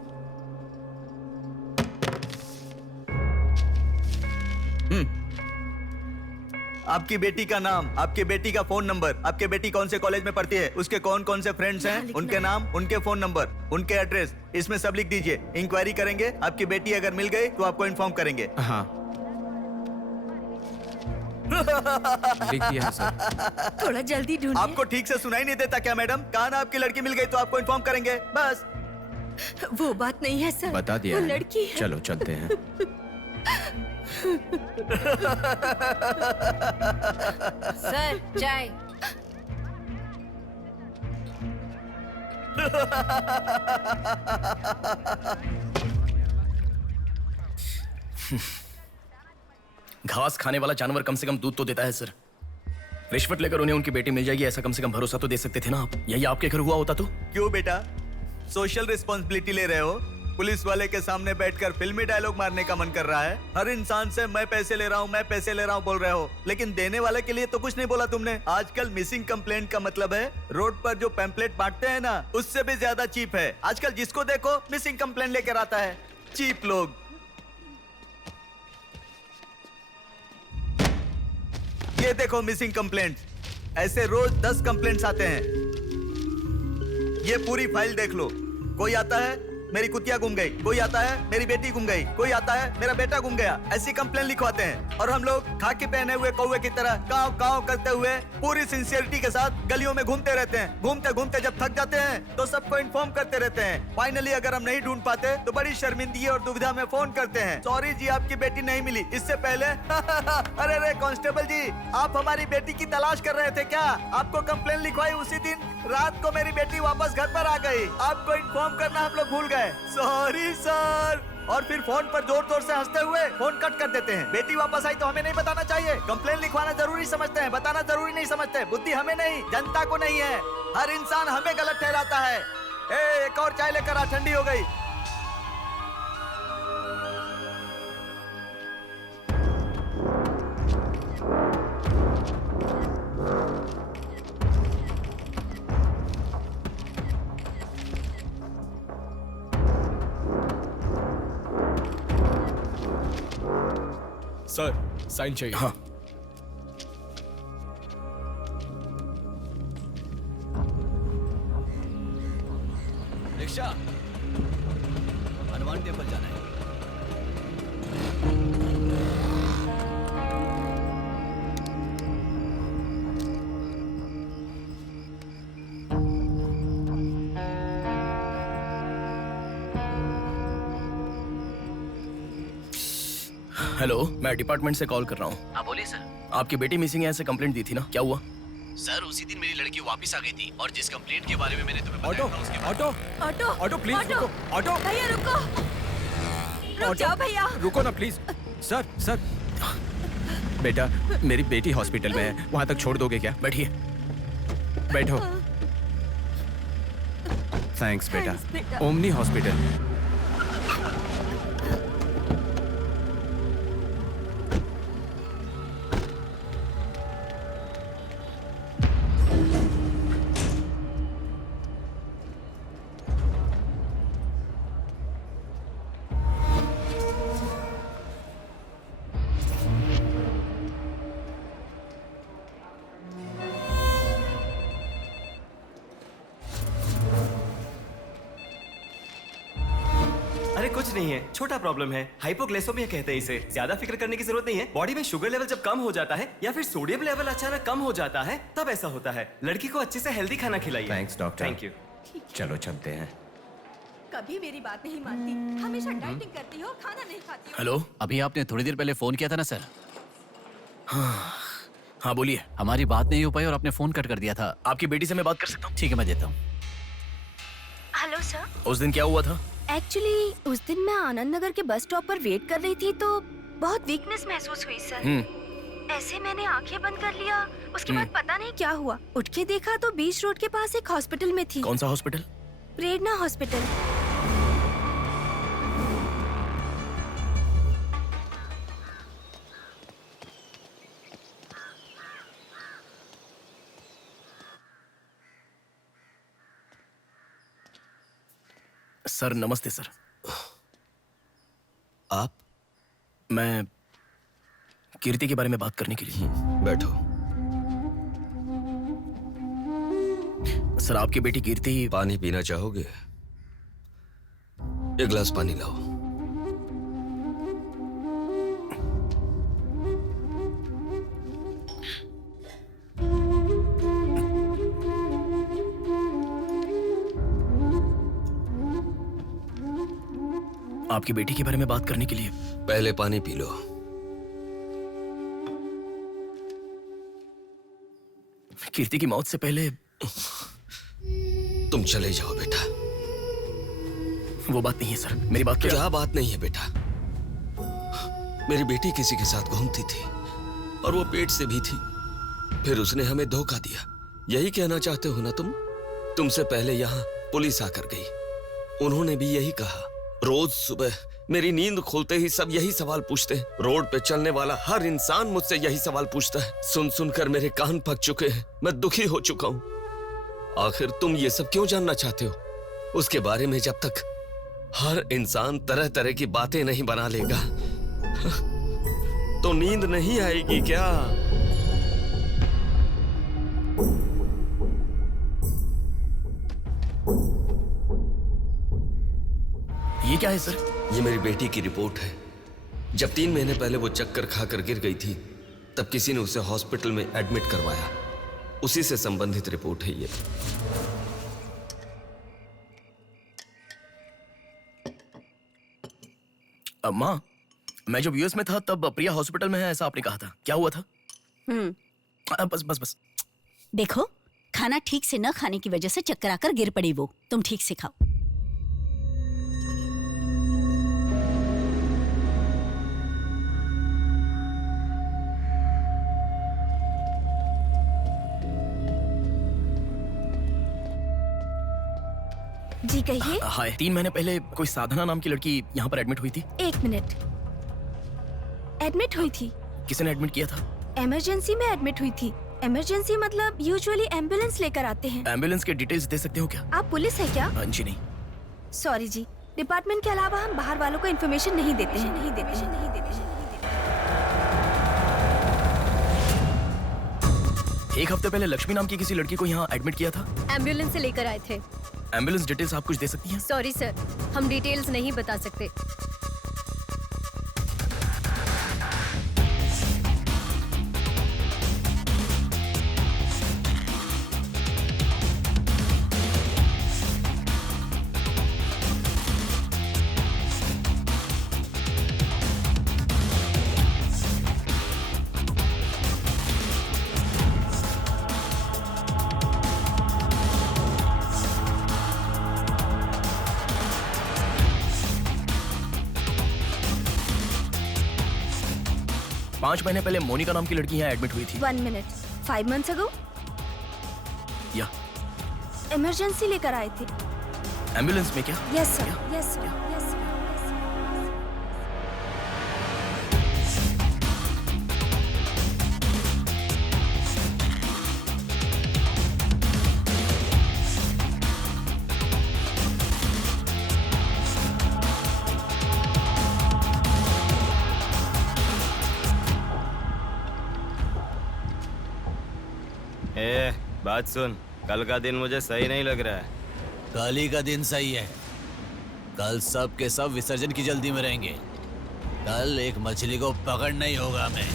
आपकी बेटी का नाम, आपकी बेटी का फोन नंबर, आपकी बेटी कौन से कॉलेज में पढ़ती है, उसके कौन कौन से फ्रेंड्स हैं, उनके नाम, उनके फोन नंबर, उनके एड्रेस, इसमें सब लिख दीजिए। इंक्वायरी करेंगे, आपकी बेटी अगर मिल गई तो आपको इन्फॉर्म करेंगे। हाँ लिख दिया है सर। थोड़ा जल्दी ढूंढिए। आपको ठीक से सुनाई नहीं देता क्या मैडम? कहा ना आपकी लड़की मिल गई तो आपको इन्फॉर्म करेंगे, बस। वो बात नहीं है सर, बता दिया वो है। लड़की है। चलो चलते हैं। सर चाय। घास खाने वाला जानवर कम से कम दूध तो देता है सर। रिश्वत लेकर उन्हें उनकी बेटी मिल जाएगी, ऐसा कम से कम भरोसा तो दे सकते थे ना आप। यही आपके घर हुआ होता तो? क्यों बेटा, सोशल रिस्पॉन्सिबिलिटी ले रहे हो? पुलिस वाले के सामने बैठकर फिल्मी डायलॉग मारने का मन कर रहा है? हर इंसान से मैं पैसे ले रहा हूँ, मैं पैसे ले रहा हूँ बोल रहे हो, लेकिन देने वाले के लिए तो कुछ नहीं बोला तुमने। आजकल मिसिंग कंप्लेंट का मतलब है रोड पर जो पैम्पलेट बांटते हैं ना, उससे भी ज्यादा चीप है। आजकल जिसको देखो मिसिंग कंप्लेंट लेकर आता है, चीप लोग। ये देखो मिसिंग कंप्लेंट, ऐसे रोज 10 कंप्लेंट्स आते हैं। ये पूरी फाइल देख लो। कोई आता है मेरी कुतिया गुम गई, कोई आता है मेरी बेटी गुम गई, कोई आता है मेरा बेटा गुम गया, ऐसी कंप्लेंट लिखवाते हैं। और हम लोग खाकी पहने हुए कौवे की तरह काव काव करते हुए पूरी सिंसियरिटी के साथ गलियों में घूमते रहते हैं। घूमते घूमते जब थक जाते हैं तो सबको इन्फॉर्म करते रहते हैं। फाइनली अगर हम नहीं ढूंढ पाते तो बड़ी शर्मिंदगी और दुविधा में फोन करते हैं, सॉरी जी आपकी बेटी नहीं मिली। इससे पहले अरे अरे कांस्टेबल जी, आप हमारी बेटी की तलाश कर रहे थे क्या? आपको कंप्लेंट लिखवाई उसी दिन रात को मेरी बेटी वापस घर पर आ गई, आपको इन्फॉर्म करना हम लोग भूल गए, सॉरी सर। और फिर फोन पर जोर जोर से हंसते हुए फोन कट कर देते हैं। बेटी वापस आई तो हमें नहीं बताना चाहिए। कंप्लेंट लिखवाना जरूरी समझते हैं, बताना जरूरी नहीं समझते। बुद्धि हमें नहीं, जनता को नहीं है। हर इंसान हमें गलत ठहराता है। एक और चाय लेकर आ, ठंडी हो गई। सर साइन चाहिए। हाँ रिक्शा, हनुमान टेम्पल जाना है। हेलो, मैं डिपार्टमेंट से कॉल कर रहा हूँ। हाँ बोलिए सर। आपकी बेटी मिसिंग है, ऐसे कंप्लेंट दी थी ना, क्या हुआ? सर उसी दिन मेरी लड़की वापस आ गई थी और जिस कंप्लेंट के बारे में मैंने तुम्हें ऑटो बताया था उसके ऑटो ऑटो ऑटो प्लीज रुको। ऑटो भैया रुको, रुक जाओ भैया। रुको ना प्लीज। सर सर बेटा, मेरी बेटी हॉस्पिटल में है, वहां तक छोड़ दोगे क्या? बैठिए। बैठो। थैंक्स बेटा। बेटा। Omni hospital. अरे कुछ नहीं है, छोटा प्रॉब्लम है, हाइपोग्लाइसेमिया कहते हैं इसे। ज्यादा फिक्र करने की जरूरत नहीं है। बॉडी में शुगर लेवल जब कम हो जाता है या फिर सोडियम लेवल अचानक कम हो जाता है तब ऐसा होता है। लड़की को अच्छे से हेल्दी खाना खिलाइए। Thanks doctor. Thank you. चलो चलते हैं। कभी मेरी बात नहीं मानती, हमेशा डाइटिंग करती हो, खाना नहीं खाती हो। हेलो, अभी आपने थोड़ी देर पहले फोन किया था ना सर? हाँ बोलिए। हमारी बात नहीं हो पाई और आपने फोन कट कर दिया था। आपकी बेटी से मैं बात कर सकता हूँ? ठीक है, मैं देता हूँ। Hello sir. उस दिन क्या हुआ था? एक्चुअली उस दिन मैं आनंद नगर के बस स्टॉप पर वेट कर रही थी तो बहुत वीकनेस महसूस हुई सर। ऐसे मैंने आंखें बंद कर लिया। उसके बाद पता नहीं क्या हुआ, उठ के देखा तो बीच रोड के पास एक हॉस्पिटल में थी। कौन सा हॉस्पिटल? प्रेरणा हॉस्पिटल। सर नमस्ते सर। आप? मैं कीर्ति के बारे में बात करने के लिए। बैठो। सर आपकी बेटी कीर्ति। पानी पीना चाहोगे? एक गिलास पानी लाओ। आपकी बेटी के बारे में बात करने के लिए। पहले पानी पी लो। कीर्ति की मौत से पहले तुम चले जाओ बेटा। वो बात नहीं है सर, मेरी बात क्या बात नहीं है बेटा? मेरी बेटी किसी के साथ घूमती थी और वो पेट से भी थी, फिर उसने हमें धोखा दिया। यही कहना चाहते हो ना तुम? तुमसे पहले यहाँ पुलिस आकर गई, उन्होंने भी यही कहा। रोज सुबह मेरी नींद खुलते ही सब यही सवाल पूछते हैं। रोड पे चलने वाला हर इंसान मुझसे यही सवाल पूछता है। सुन सुनकर मेरे कान पक चुके हैं, मैं दुखी हो चुका हूं। आखिर तुम ये सब क्यों जानना चाहते हो? उसके बारे में जब तक हर इंसान तरह तरह की बातें नहीं बना लेगा तो नींद नहीं आएगी क्या? ये क्या है सर? ये मेरी बेटी की रिपोर्ट है। जब 3 महीने पहले वो चक्कर खाकर गिर गई थी तब किसी ने उसे हॉस्पिटल में एडमिट करवाया। उसी से संबंधित रिपोर्ट है ये। माँ, मैं जब यूएस में था तब प्रिया हॉस्पिटल में है ऐसा आपने कहा था। क्या हुआ था? बस बस बस। देखो, खाना ठीक से न खाने की वजह से चक्कर आकर गिर पड़ी वो। तुम ठीक से खाओ। जी कहिए। हाय। 3 महीने पहले कोई साधना नाम की लड़की यहाँ पर एडमिट हुई थी। 1 मिनट। एडमिट हुई थी? किसने एडमिट किया था? इमरजेंसी में एडमिट हुई थी। इमरजेंसी मतलब यूजुअली एम्बुलेंस लेकर आते हैं। एम्बुलेंस के डिटेल्स दे सकते हो क्या? आप पुलिस है क्या? जी नहीं। सॉरी जी, डिपार्टमेंट के अलावा हम बाहर वालों को इन्फॉर्मेशन नहीं देते हैं। एक हफ्ते पहले लक्ष्मी नाम की किसी लड़की को यहाँ एडमिट किया था। एम्बुलेंस से लेकर आए थे। एम्बुलेंस डिटेल्स आप कुछ दे सकती हैं? सॉरी सर, हम डिटेल्स नहीं बता सकते। पांच महीने पहले मोनिका नाम की लड़की यहाँ एडमिट हुई थी। 1 मिनट। 5 months ago? या इमरजेंसी लेकर आए थे। एम्बुलेंस में क्या? Yes sir, yes sir, yes sir. बात सुन, कल का दिन मुझे सही नहीं लग रहा है। कल ही का दिन सही है, कल सब के सब विसर्जन की जल्दी में रहेंगे। कल एक मछली को पकड़ना ही होगा हमें।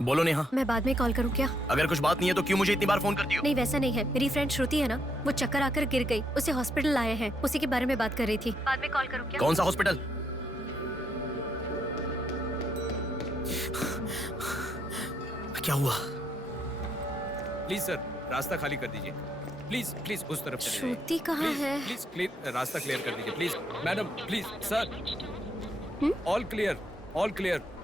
बोलो नेहा। मैं बाद में कॉल करूं क्या? अगर कुछ बात नहीं है तो क्यों मुझे इतनी बार फोन करती हो? नहीं वैसा नहीं है, मेरी फ्रेंड श्रुति है ना, वो चक्कर आकर गिर गई, उसे हॉस्पिटल लाए हैं, उसी के बारे में बात कर रही थी। बाद में कॉल करूं क्या? कौन सा हॉस्पिटल? क्या हुआ? प्लीज सर, रास्ता खाली कर दीजिए। प्लीज प्लीज उस तरफ चले जाइए। श्रुति कहाँ है? प्लीज क्लियर, रास्ता क्लियर कर दीजिए please. Madam please sir, all clear, all clear.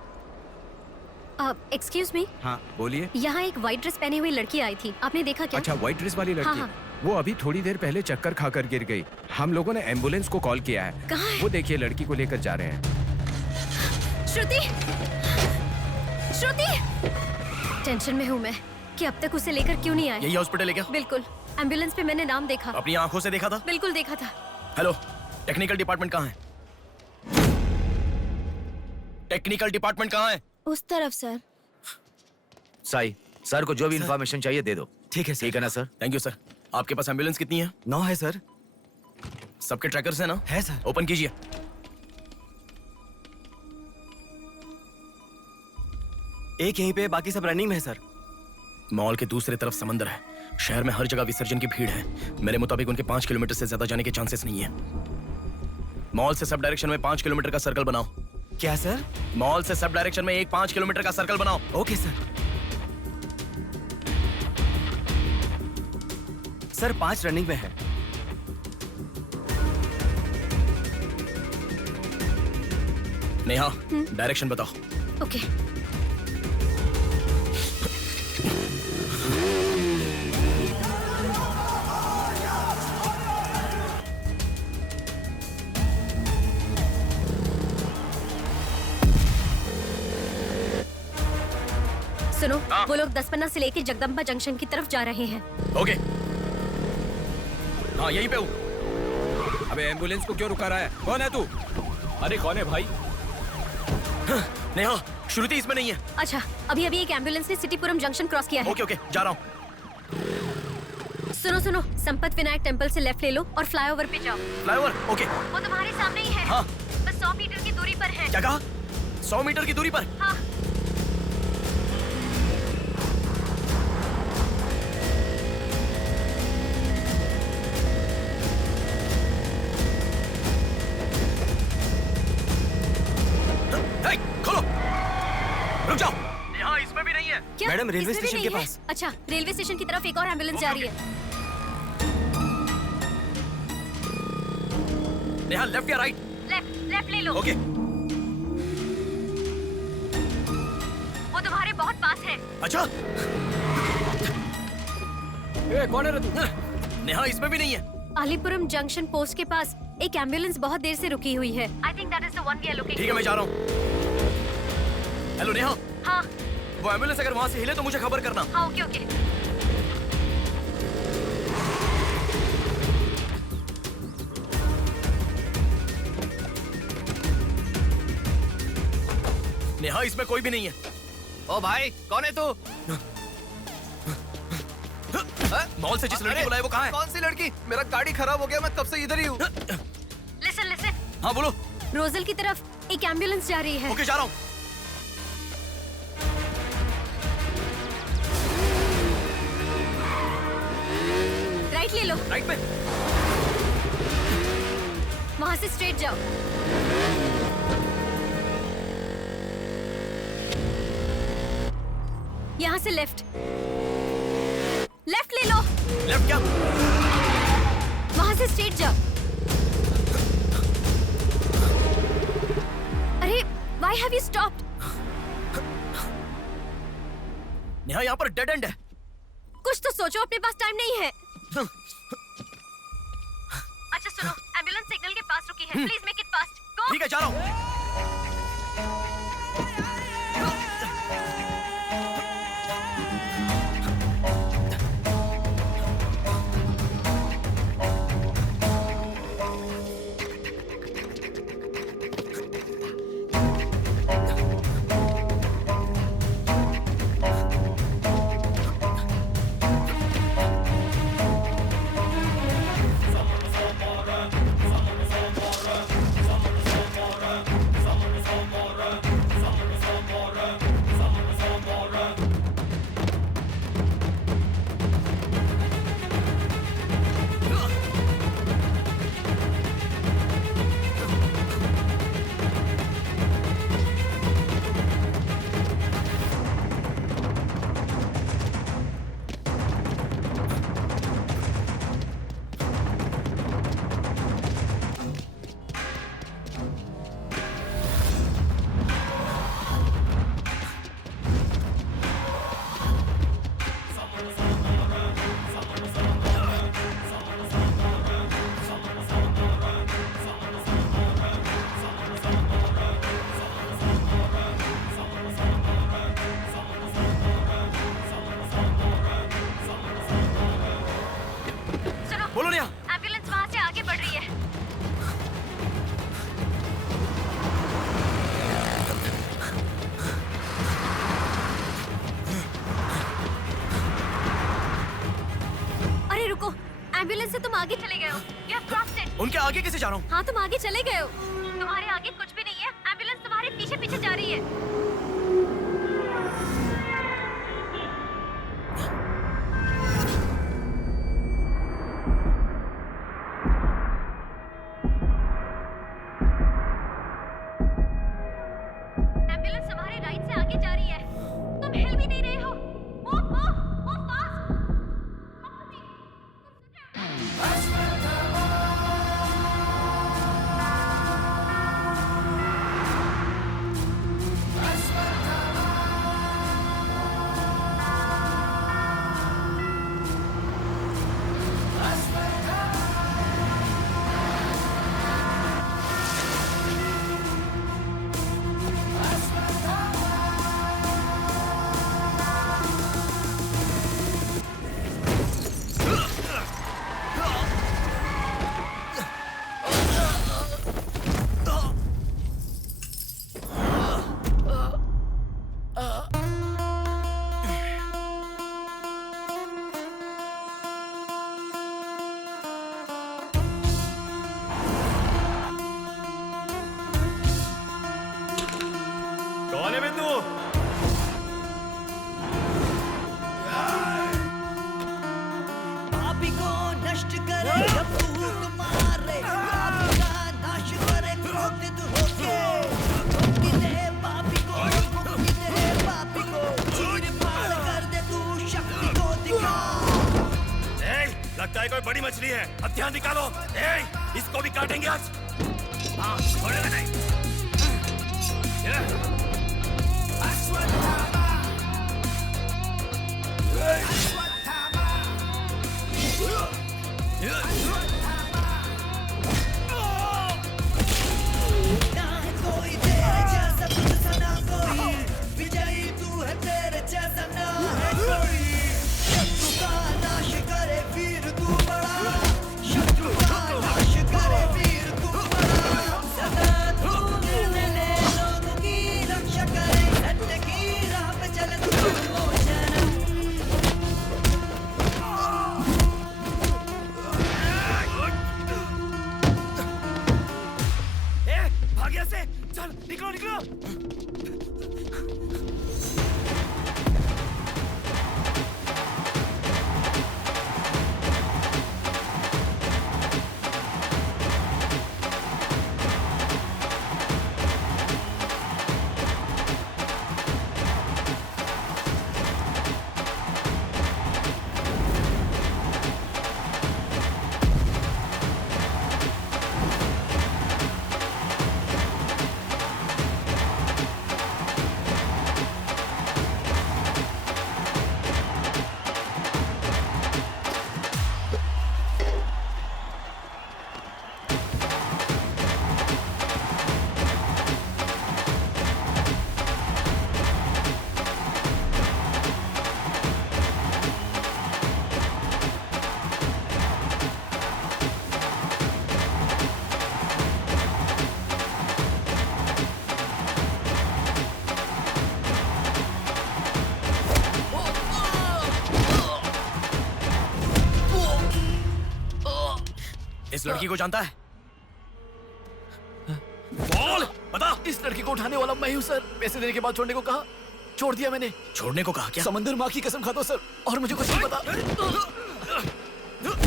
Excuse me. हाँ बोलिए। यहाँ एक व्हाइट ड्रेस पहनी हुई लड़की आई थी, आपने देखा क्या? अच्छा, व्हाइट ड्रेस वाली लड़की। हाँ, हाँ। वो अभी थोड़ी देर पहले चक्कर खाकर गिर गई। हम लोगों ने एम्बुलेंस को कॉल किया है। कहाँ है? वो देखिए लड़की को लेकर जा रहे हैं। श्रुति, श्रुति! टेंशन में हूँ मैं कि अब तक उसे लेकर क्यों नहीं आए। यही हॉस्पिटल है क्या? बिल्कुल, एम्बुलेंस पे मैंने नाम देखा। अपनी आंखों से देखा था? बिल्कुल देखा था। हेलो, टेक्निकल डिपार्टमेंट कहाँ है? टेक्निकल डिपार्टमेंट कहाँ है? उस तरफ सर। साई, सर को जो भी इंफॉर्मेशन चाहिए दे दो। ठीक है सर। ठीक है ना सर? Thank you sir. आपके पास एम्बुलेंस कितनी है? 9 है सर। सबके ट्रैकर्स है ना? है सर। ओपन कीजिए। एक यहीं पे, बाकी सब रनिंग में है सर। मॉल के दूसरी तरफ समंदर है। शहर में हर जगह विसर्जन की भीड़ है। मेरे मुताबिक उनके 5 किलोमीटर से ज्यादा जाने के चांसेस नहीं है। मॉल से सब डायरेक्शन में 5 किलोमीटर का सर्कल बनाओ। क्या सर? मॉल से सब डायरेक्शन में एक 5 किलोमीटर का सर्कल बनाओ। Okay sir. सर 5 रनिंग में है। नेहा, डायरेक्शन बताओ। ओके। सुनो, वो लोग 10 से लेके जगदम्बा जंक्शन की तरफ जा रहे हैं। ओके। हाँ यहीं पे हूँ। अबे एम्बुलेंस को क्यों रुका रहा है? कौन है तू? अरे कौन है भाई? नेहा, श्रुति इसमें नहीं है। अच्छा, अभी अभी एक एम्बुलेंस ने सिटीपुरम जंक्शन क्रॉस किया है। ओके ओके, जा रहा हूँ। सुनो सुनो, संपत विनायक टेम्पल से लेफ्ट ले लो और फ्लाईओवर पे जाओ। फ्लाईओवर? ओके। वो तुम्हारे सामने ही है। हाँ। बस 100 मीटर की दूरी पर है। क्या कहा? 100 मीटर की दूरी पर? हाँ। खोलो। रुक जाओ। यहाँ इसमें भी नहीं है। क्या? मैडम, रेलवे इसमें भी स्टेशन नहीं के है? पास। अच्छा, रेलवे स्टेशन की तरफ एक और एम्बुलेंस जा रही है। नेहा, लेफ्ट या राइट? लेफ्ट ले लो। ओके। वो तुम्हारे बहुत पास है। अच्छा। ए, कौन है रे तू? नेहा, इसमें भी नहीं है। अलीपुरम जंक्शन पोस्ट के पास एक एम्बुलेंस बहुत देर से रुकी हुई है। I think that is the one we are looking for. ठीक है, मैं जा रहा हूँ। हेलो नेहा। हाँ। वो एम्बुलेंस अगर वहाँ से हिले तो मुझे खबर करना। हाँ, ओके ओके। नेहा, इसमें कोई भी नहीं है। ओ भाई, कौन है तू? मॉल से जिस लड़की को बुलाया वो कहाँ है? कौन सी लड़की? मेरा गाड़ी खराब हो गया, मैं तब से इधर ही हूँ। लिसन। हाँ बोलो। रोजल की तरफ एक एम्बुलेंस जा रही है। ओके, जा रहा हूँ। राइट ले लो। राइट पे? वहाँ से स्ट्रेट जाओ। यहाँ से लेफ्ट ले लो। लेफ्ट क्या? वहाँ से स्ट्रेट जाओ। अरे, why have you stopped? Neha, यहाँ पर डेड एंड है। कुछ तो सोचो, अपने पास टाइम नहीं है। अच्छा सुनो, एम्बुलेंस सिग्नल के पास रुकी है, प्लीज मेक इट फास्ट। गो। ठीक है, जा रहा हूँ। बोलो नेहा। एम्बुलेंस वहाँ से आगे बढ़ रही है। अरे रुको, एम्बुलेंस से तुम आगे चले गए हो। You have crossed it. उनके आगे कैसे जा रहा हूँ? हाँ, तुम आगे चले गए हो। तुम्हारे आगे कुछ भी नहीं है, एम्बुलेंस तुम्हारे पीछे पीछे जा रही है। एम्बुलेंस तुम्हारे राइट से आगे जा रही है, तुम हिल भी नहीं रहे हो। Move fast. कौन है बे तू? पापी को नष्ट करे जब भूख मारे, पापी का नाश करे क्रोधित होके। मुक्ति दे पापी को, मुक्ति दे पापी को, चीर फाड़ कर दे तू शक्ति को दिखा। लगता है कोई बड़ी मछली है, हथियार निकालो। इसको भी काटेंगे आज। हाँ, छोड़ेगा नहीं। ना है कोई तेरे जैसा, तुझसा ना कोई, विजयी तू है तेरे जैसा ना है कोई। शत्रु का नाश करे वीर तू बड़ा, शत्रु का नाश करे वीर तू बड़ा। सदा तू निर्णय ले, लोगों की रक्षा करे, सत्य की राह पे चले तू मोचन। इस लड़की को जानता है? बोल, बता। इस लड़की को उठाने वाला मैं हूँ सर। पैसे देने के बाद छोड़ने को कहा, छोड़ दिया मैंने। छोड़ने को कहा क्या? समंदर माँ की कसम खाता हूँ सर, और मुझे कुछ नहीं पता।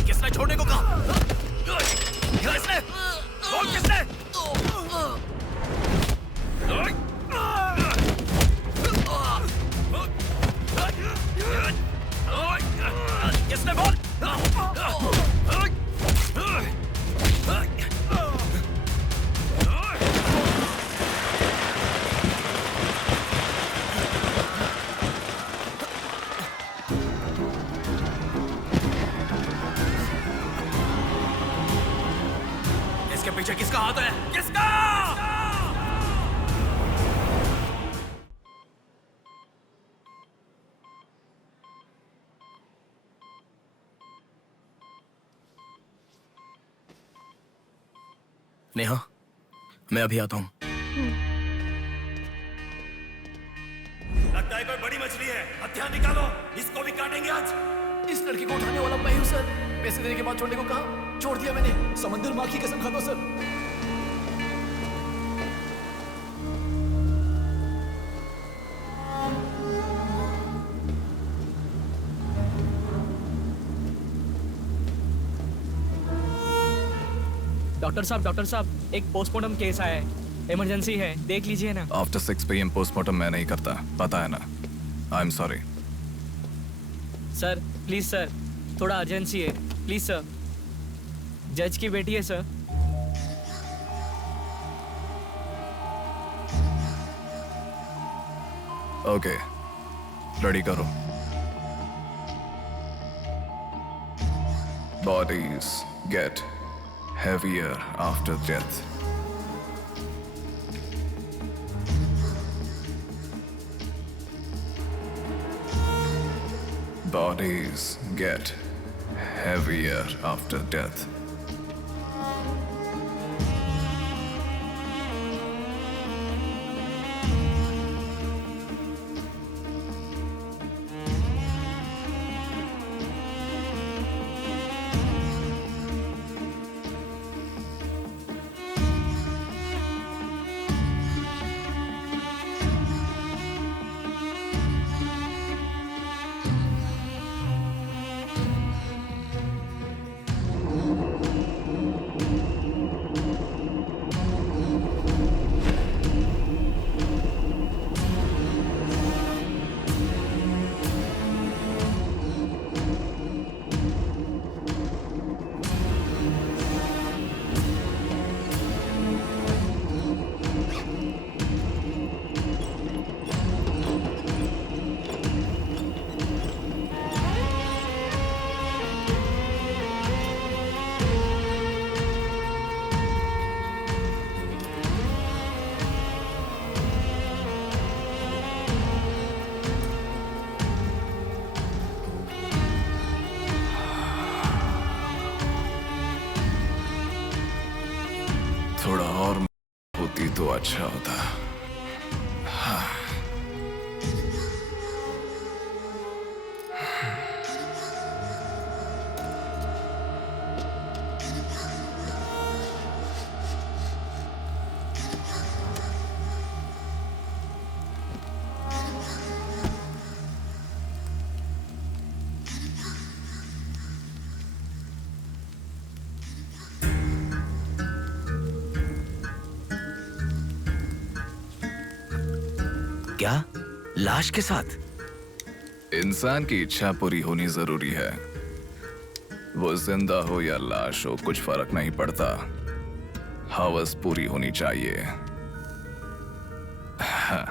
किसने छोड़ने को कहा? किसने? बोल किसने? किसने? बोल। इसके पीछे किसका हाथ है? किसका? नेहा, मैं अभी आता हूँ। लगता है कोई बड़ी मछली है। हथियार निकालो, इसको भी काटेंगे आज। इस लड़की को उठाने वाला मैं हूँ सर। पैसे देने के बाद छोड़ने को कहा, छोड़ दिया मैंने। समंदर माँ की कसम खाता हूँ सर। डॉक्टर साहब, एक पोस्टमार्टम केस आया है, इमरजेंसी है, देख लीजिए ना। आफ्टर 6 PM पोस्टमार्टम मैं नहीं करता, पता है ना। I am sorry. Sir please sir, थोड़ा अर्जेंसी है, प्लीज सर। जज की बेटी है सर। ओके, रेडी करो। Bodies get heavier after death. Bodies get heavier after death. थोड़ा और होती तो अच्छा होता। हाँ। क्या? लाश के साथ? इंसान की इच्छा पूरी होनी जरूरी है। वो जिंदा हो या लाश हो, कुछ फर्क नहीं पड़ता। हवस पूरी होनी चाहिए। हाँ।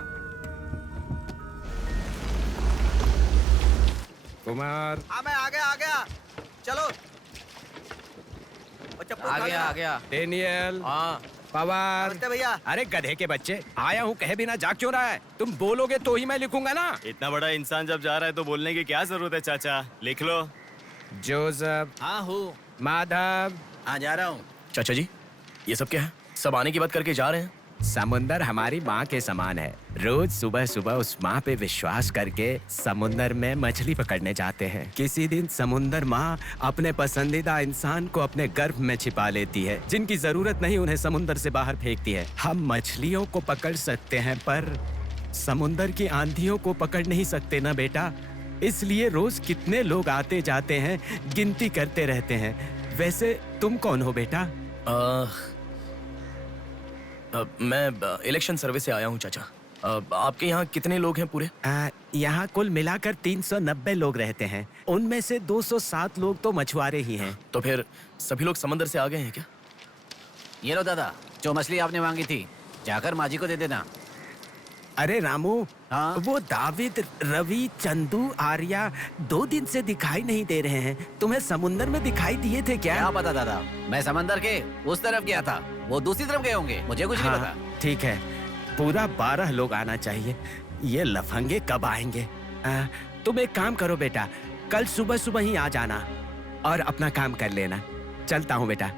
कुमार, हाँ मैं आ गया। चलो। आ गया। डेनियल। हाँ। पवार। नमस्ते भैया। अरे गधे के बच्चे, आया हूँ कहे बिना जाग क्यों रहा है? तुम बोलोगे तो ही मैं लिखूंगा ना। इतना बड़ा इंसान जब जा रहा है तो बोलने की क्या जरूरत है चाचा? लिख लो। जोसेफ। हाँ हूँ। माधव। हाँ जा रहा हूँ। चाचा जी, ये सब क्या है? सब आने की बात करके जा रहे हैं। समुंदर हमारी माँ के समान है। रोज सुबह सुबह उस माँ पे विश्वास करके समुंदर में मछली पकड़ने जाते हैं। किसी दिन समुंदर माँ अपने पसंदीदा इंसान को अपने गर्भ में छिपा लेती है। जिनकी जरूरत नहीं उन्हें समुंदर से बाहर फेंकती है। हम मछलियों को पकड़ सकते हैं पर समुंदर की आंधियों को पकड़ नहीं सकते ना बेटा। इसलिए रोज कितने लोग आते जाते हैं, गिनती करते रहते हैं। वैसे तुम कौन हो बेटा? मैं इलेक्शन सर्वे से आया हूँ चाचा। आपके यहाँ कितने लोग हैं पूरे? यहाँ कुल मिलाकर 390 लोग रहते हैं। उनमें से 207 लोग तो मछुआरे ही हैं। तो फिर सभी लोग समंदर से आ गए हैं क्या? ये लो दादा, जो मछली आपने मांगी थी, जाकर माजी को दे देना। अरे रामू, वो दाविद, रवि, चंदू, आर्या 2 दिन से दिखाई नहीं दे रहे हैं। तुम्हें समुंदर में दिखाई दिए थे क्या? क्या पता दादा, मैं समंदर के उस तरफ गया था, वो दूसरी तरफ गए होंगे, मुझे कुछ नहीं पता। ठीक है, पूरा 12 लोग आना चाहिए। ये लफंगे कब आएंगे? तुम एक काम करो बेटा, कल सुबह सुबह ही आ जाना और अपना काम कर लेना। चलता हूँ बेटा।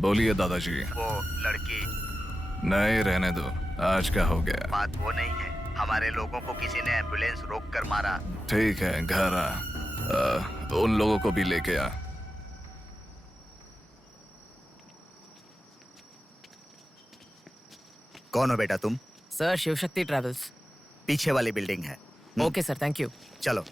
बोलिए दादाजी। वो लड़की नहीं, रहने दो। आज क्या हो गया? बात वो नहीं है, हमारे लोगों को किसी ने एम्बुलेंस रोक कर मारा। ठीक है, घर आ। उन लोगों को भी लेके आ। कौन हो बेटा तुम? Sir, Shivshakti travels. पीछे वाली बिल्डिंग है। Okay sir, thank you. चलो।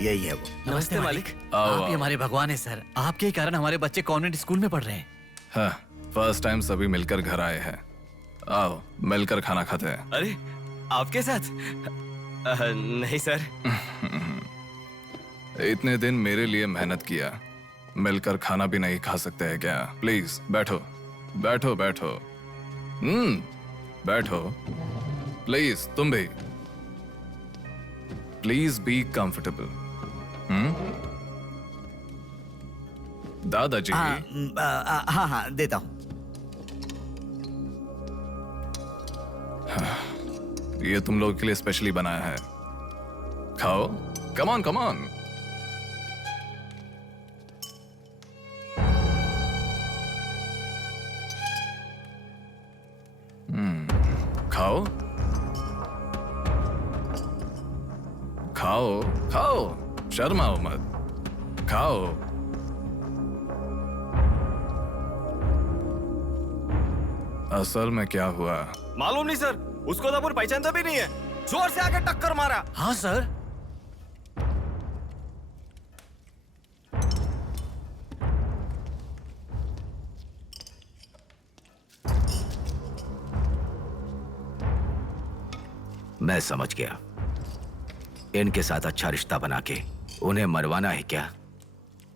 यही है वो। नमस्ते मालिक। आओ, आप ही हमारे भगवान है सर। आपके ही कारण हमारे बच्चे कॉन्वेंट स्कूल में पढ़ रहे हैं। हाँ, फर्स्ट टाइम सभी मिलकर घर आए हैं। आओ, मिलकर खाना खाते हैं। अरे, आपके साथ? नहीं सर। इतने दिन मेरे लिए मेहनत किया, मिलकर खाना भी नहीं खा सकते हैं क्या? प्लीज बैठो, बैठो, बैठो। बैठो। प्लीज तुम भी। Please be comfortable. दादाजी। हाँ, देता हूँ। ये तुम लोग के लिए स्पेशली बनाया है। खाओ। Come on, come on. खाओ, खाओ, खाओ, शर्माओ मत। खाओ। असल में क्या हुआ? मालूम नहीं सर, उसको तो अपन पहचानता भी नहीं है। जोर से आके टक्कर मारा। हाँ सर। मैं समझ गया, इनके साथ अच्छा रिश्ता बना के उन्हें मरवाना है क्या?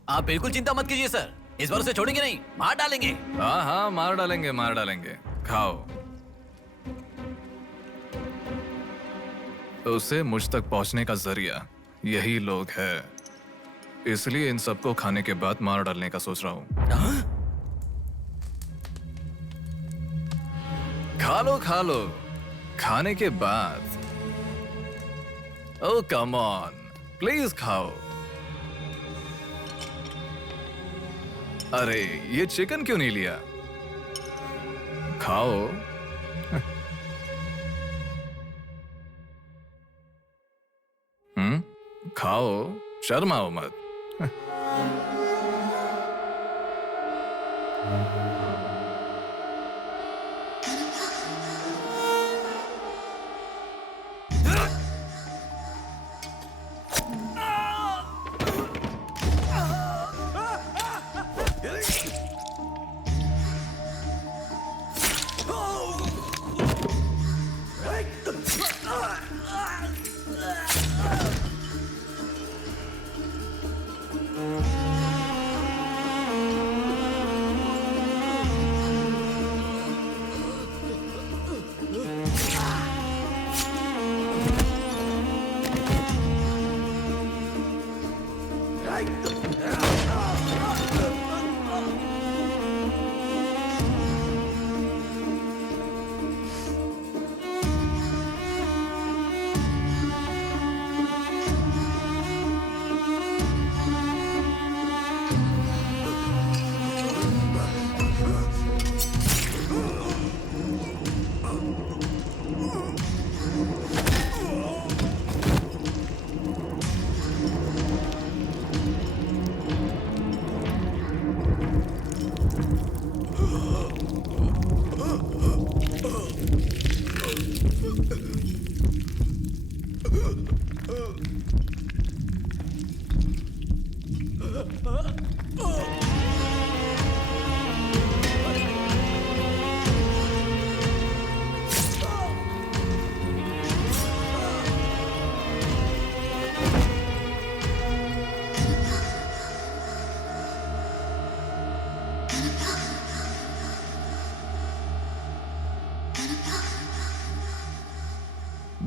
आप बिल्कुल चिंता मत कीजिए सर, इस बार उसे छोड़ेंगे नहीं, मार डालेंगे। हाँ हाँ, मार डालेंगे, मार डालेंगे। खाओ। उसे मुझ तक पहुंचने का जरिया यही लोग है, इसलिए इन सबको खाने के बाद मार डालने का सोच रहा हूं। खा लो, खा लो। खाने के बाद। ओह कम ऑन, प्लीज खाओ। अरे, ये चिकन क्यों नहीं लिया? खाओ। खाओ, शर्माओ मत।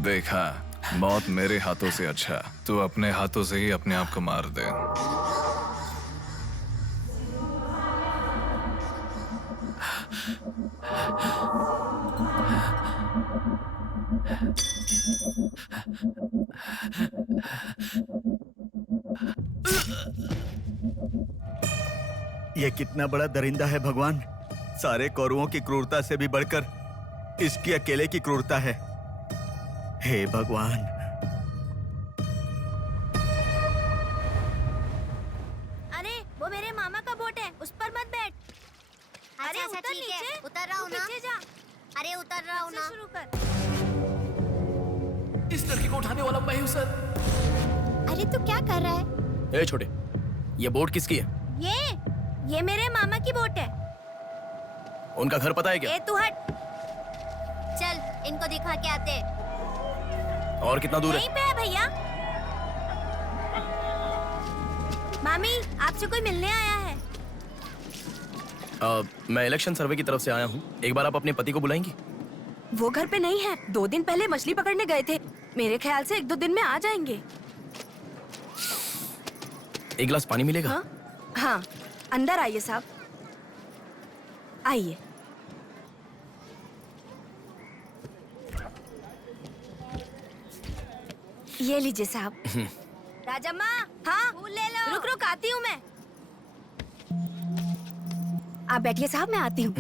देखा, मौत मेरे हाथों से अच्छा तू अपने हाथों से ही अपने आप को मार दे। ये कितना बड़ा दरिंदा है भगवान। सारे कौरवों की क्रूरता से भी बढ़कर इसकी अकेले की क्रूरता है। हे भगवान। अरे वो मेरे मामा का बोट है, उस पर मत बैठ। अरे उतर नीचे, उतर रहा हूँ ना। जा। अरे उतर रहा हूँ ना। शुरू कर। इस लड़की को उठाने वाला मैं हूँ सर। अरे तू क्या कर रहा है? ए छोटे, ये बोट किसकी है? ये मेरे मामा की बोट है। उनका घर पता है क्या? ए तू हट। चल इनको दिखा के आते। और कितना दूर है? यहीं पे है भैया। मामी आपसे कोई मिलने आया है। मैं इलेक्शन सर्वे की तरफ से आया हूँ। एक बार आप अपने पति को बुलाएंगी? वो घर पे नहीं है, 2 दिन पहले मछली पकड़ने गए थे। मेरे ख्याल से 1-2 दिन में आ जाएंगे। एक गिलास पानी मिलेगा? हाँ, अंदर आइए साहब, आइए। ये लीजिए साहब। राजम्मा, हाँ फूल ले लो। रुक रुक आती हूँ मैं। आप बैठिए साहब, मैं आती हूँ।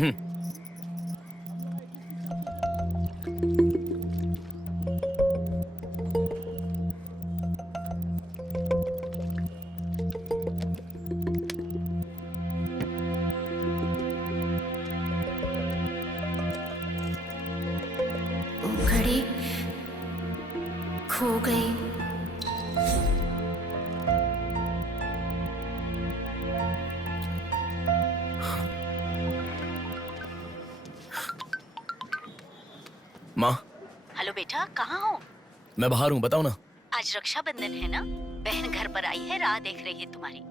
घड़ी खो गई। माँ, हेलो बेटा, कहाँ हो? मैं बाहर हूँ, बताओ ना। आज रक्षाबंधन है ना, बहन घर पर आई है, राह देख रही है तुम्हारी।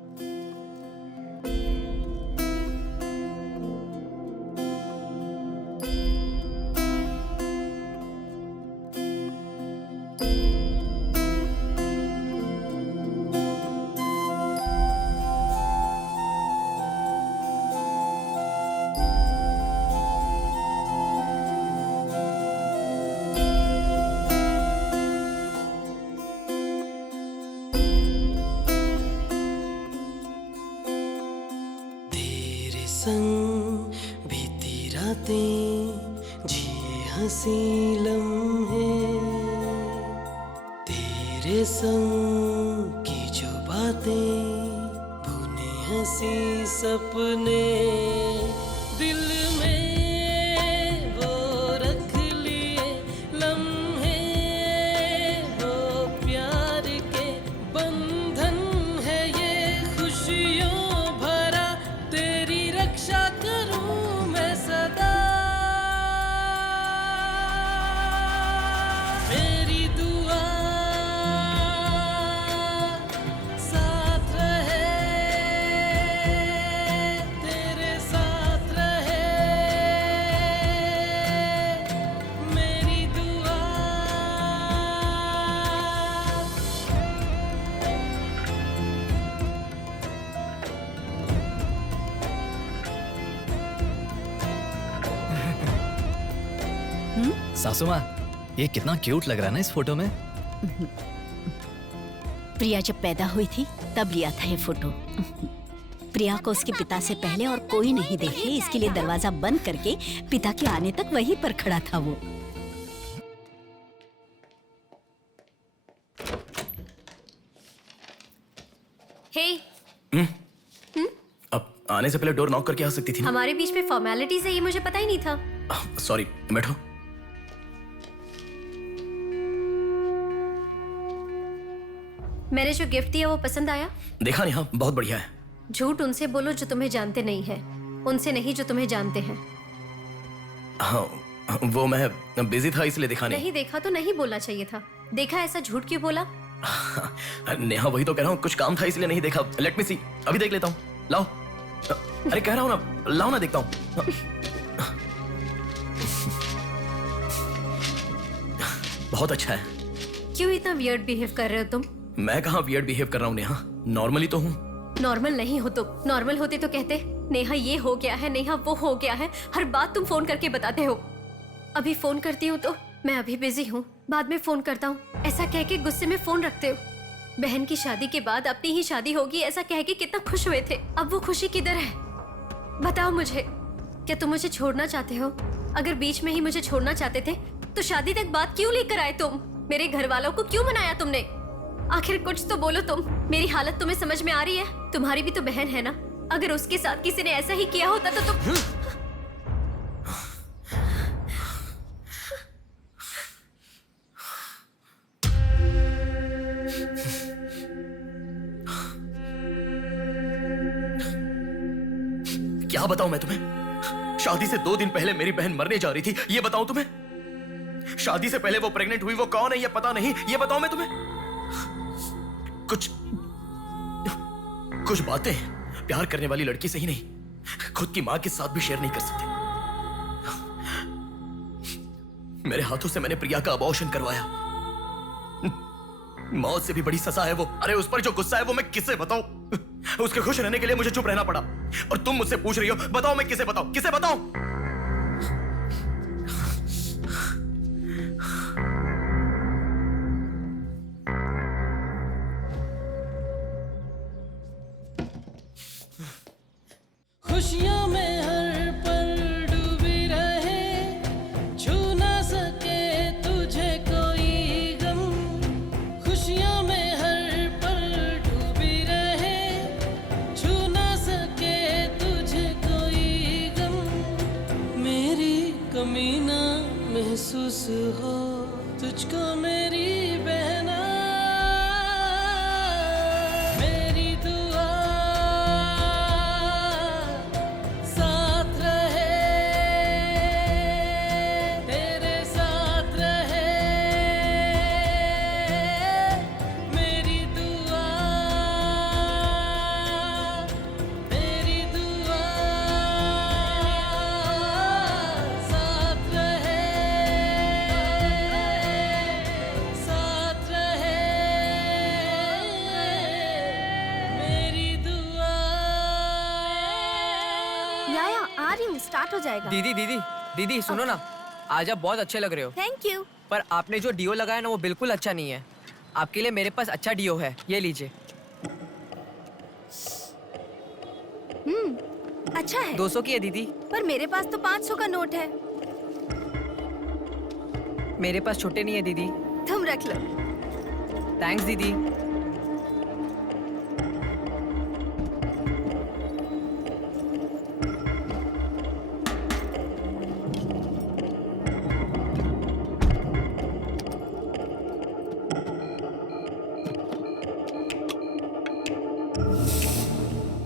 संग बीती रातें जिए हंसी लम्हे, तेरे संग की जो बातें बुने हंसी सपने, दिल में वो रख लिए लम्हे, वो प्यार के बंधन है ये खुशियों भरा, तेरी रक्षा करूं मैं सदा, मेरी दुआ साथ रहे, तेरे साथ रहे, मेरी दुआ। सासू माँ, ये कितना क्यूट लग रहा है ना इस फोटो में। प्रिया जब पैदा हुई थी तब लिया था ये फोटो। प्रिया को उसके पिता से पहले और कोई नहीं देखे, इसके लिए दरवाजा बंद करके पिता के आने तक वहीं पर खड़ा था वो। हे, अब आने से पहले डोर नॉक करके आ सकती थी ना? हमारे बीच में फॉर्मेलिटीज है, ये मुझे पता ही नहीं था। सॉरी, बैठो। मैंने जो गिफ्ट दिया वो पसंद आया? देखा नेहा, बहुत बढ़िया है। झूठ उनसे बोलो जो तुम्हें जानते नहीं है, उनसे नहीं जो तुम्हें जानते हैं। हाँ, वो मैं बिजी था इसलिए देखा नहीं। नहीं देखा तो नहीं बोलना चाहिए था। देखा ऐसा झूठ क्यों बोला? नेहा वही तो कह रहा हूँ, कुछ काम था इसलिए नहीं देखा। लेट मी सी, अभी देख लेता हूँ। लाओ। अरे कह रहा हूँ ना, लाओ ना देखता हूँ। बहुत अच्छा है। क्यों इतना वियर्ड बिहेव कर रहे हो तुम? मैं कहाँ वियर्ड बिहेव कर रहा हूँ नेहा, नॉर्मली तो हूँ। नॉर्मल नहीं हो तुम। नॉर्मल होते तो कहते नेहा ये हो गया है, नेहा वो हो गया है। हर बात तुम फोन करके बताते हो। अभी फोन करती हूँ तो मैं अभी बिजी हूँ, बाद में फोन करता हूँ, ऐसा कह के गुस्से में फोन रखते हो। बहन की शादी के बाद अपनी ही शादी होगी ऐसा कह के कितना खुश हुए थे, अब वो खुशी किधर है? बताओ मुझे, क्या तुम मुझे छोड़ना चाहते हो? अगर बीच में ही मुझे छोड़ना चाहते थे तो शादी तक बात क्यों लेकर आए तुम? मेरे घर वालों को क्यों मनाया तुमने? आखिर कुछ तो बोलो तुम। मेरी हालत तुम्हें समझ में आ रही है? तुम्हारी भी तो बहन है ना, अगर उसके साथ किसी ने ऐसा ही किया होता तो तुम क्या बताऊं मैं तुम्हें? शादी से 2 दिन पहले मेरी बहन मरने जा रही थी, ये बताऊं तुम्हें? शादी से पहले वो प्रेग्नेंट हुई, वो कौन है ये पता नहीं, ये बताऊं मैं तुम्हें? कुछ बातें प्यार करने वाली लड़की से ही नहीं, खुद की मां के साथ भी शेयर नहीं कर सकते। मेरे हाथों से मैंने प्रिया का अबॉर्शन करवाया। मौत से भी बड़ी सजा है वो। अरे उस पर जो गुस्सा है वो मैं किसे बताऊं? उसके खुश रहने के लिए मुझे चुप रहना पड़ा। और तुम मुझसे पूछ रही हो, बताओ मैं किसे बताऊं? किसे बताऊं? खुशियों में हर पल डूबी रहे, छू ना सके तुझे कोई गम। खुशियों में हर पल डूबी रहे, छू ना सके तुझे कोई गम। मेरी कमी ना महसूस हो तुझको मेरी बहना। मेरी दुआ साथ रहे, तेरे साथ रहे। मेरी दुआ, मेरी दुआ साथ रहे, साथ रहे। मेरी दुआ। याया आ रही हूँ, स्टार्ट हो जाएगा। दीदी दीदी दीदी सुनो ना, आज आप बहुत अच्छे लग रहे हो। Thank you. पर आपने जो डिओ लगाया ना वो बिल्कुल अच्छा नहीं है। आपके लिए मेरे पास अच्छा डिओ है, ये लीजिए। अच्छा है। 200 की है दीदी। पर मेरे पास तो 500 का नोट है। मेरे पास छोटे नहीं है दीदी। तुम रख लो। थैंक्स दीदी।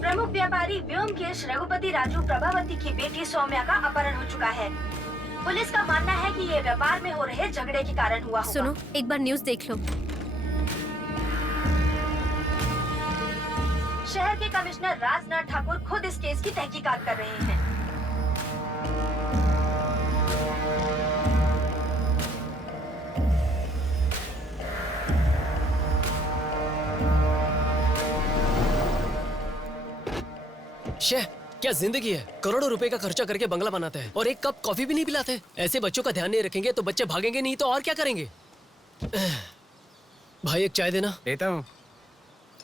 प्रमुख व्यापारी व्योमकेश रघुपति राजू प्रभावती की बेटी सौम्या का अपहरण हो चुका है। पुलिस का मानना है कि ये व्यापार में हो रहे झगड़े के कारण हुआ होगा। सुनो, एक बार न्यूज़ देख लो। शहर के कमिश्नर राजनाथ ठाकुर खुद इस केस की तहकीकात कर रहे हैं। शेह, क्या जिंदगी है? करोड़ों रुपए का खर्चा करके बंगला बनाते हैं और एक कप कॉफी भी नहीं पिलाते। ऐसे बच्चों का ध्यान नहीं रखेंगे तो बच्चे भागेंगे नहीं तो और क्या करेंगे? भाई एक चाय देना। देता हूँ।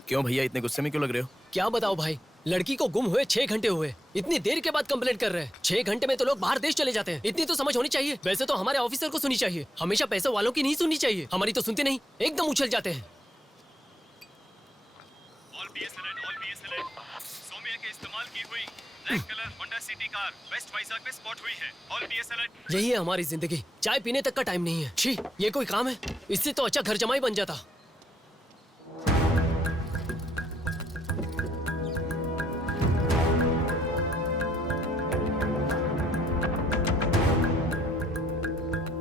क्यों भैया इतने गुस्से में क्यों लग रहे हो? क्या बताओ भाई, लड़की को गुम हुए 6 घंटे हुए, इतनी देर के बाद कंप्लेंट कर रहे हैं। 6 घंटे में तो लोग बाहर देश चले जाते हैं। इतनी तो समझ होनी चाहिए। वैसे तो हमारे ऑफिसर को सुनी चाहिए, हमेशा पैसे वालों की नहीं सुननी चाहिए। हमारी तो सुनते नहीं, एकदम उछल जाते हैं। यही है हमारी जिंदगी, चाय पीने तक का टाइम नहीं है। छी, ये कोई काम है? इससे तो अच्छा घर जमाई बन जाता।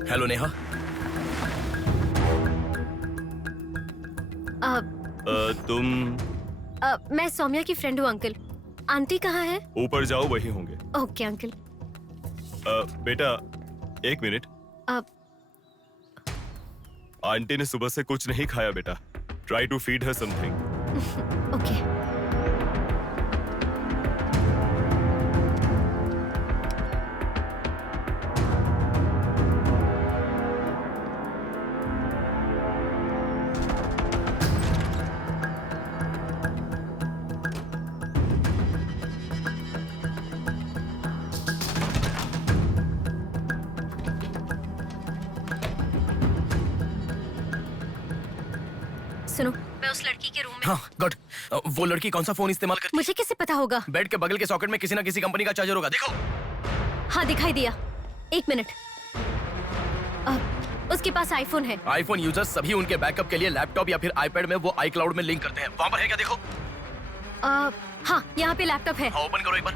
हेलो नेहा। तुम मैं सौम्या की फ्रेंड हूँ अंकल। आंटी कहाँ है? ऊपर जाओ, वही होंगे। Okay uncle. बेटा एक मिनट। आंटी ने सुबह से कुछ नहीं खाया बेटा। Try to feed her something. Okay. सुनो, मैं उस लड़की के रूम में। हाँ गुड। वो लड़की कौन सा फोन इस्तेमाल करती है? मुझे कैसे पता होगा? बेड के बगल के सॉकेट में किसी ना किसी कंपनी का चार्जर होगा, देखो। हाँ दिखाई दिया। एक मिनट। उसके पास आईफोन है। आईफोन यूजर्स सभी उनके बैकअप के लिए लैपटॉप या फिर आईपैड में वो iCloud में लिंक करते हैं। वहाँ पर है क्या, देखो। हाँ यहाँ पे लैपटॉप है। हाँ, ओपन करो एक बार।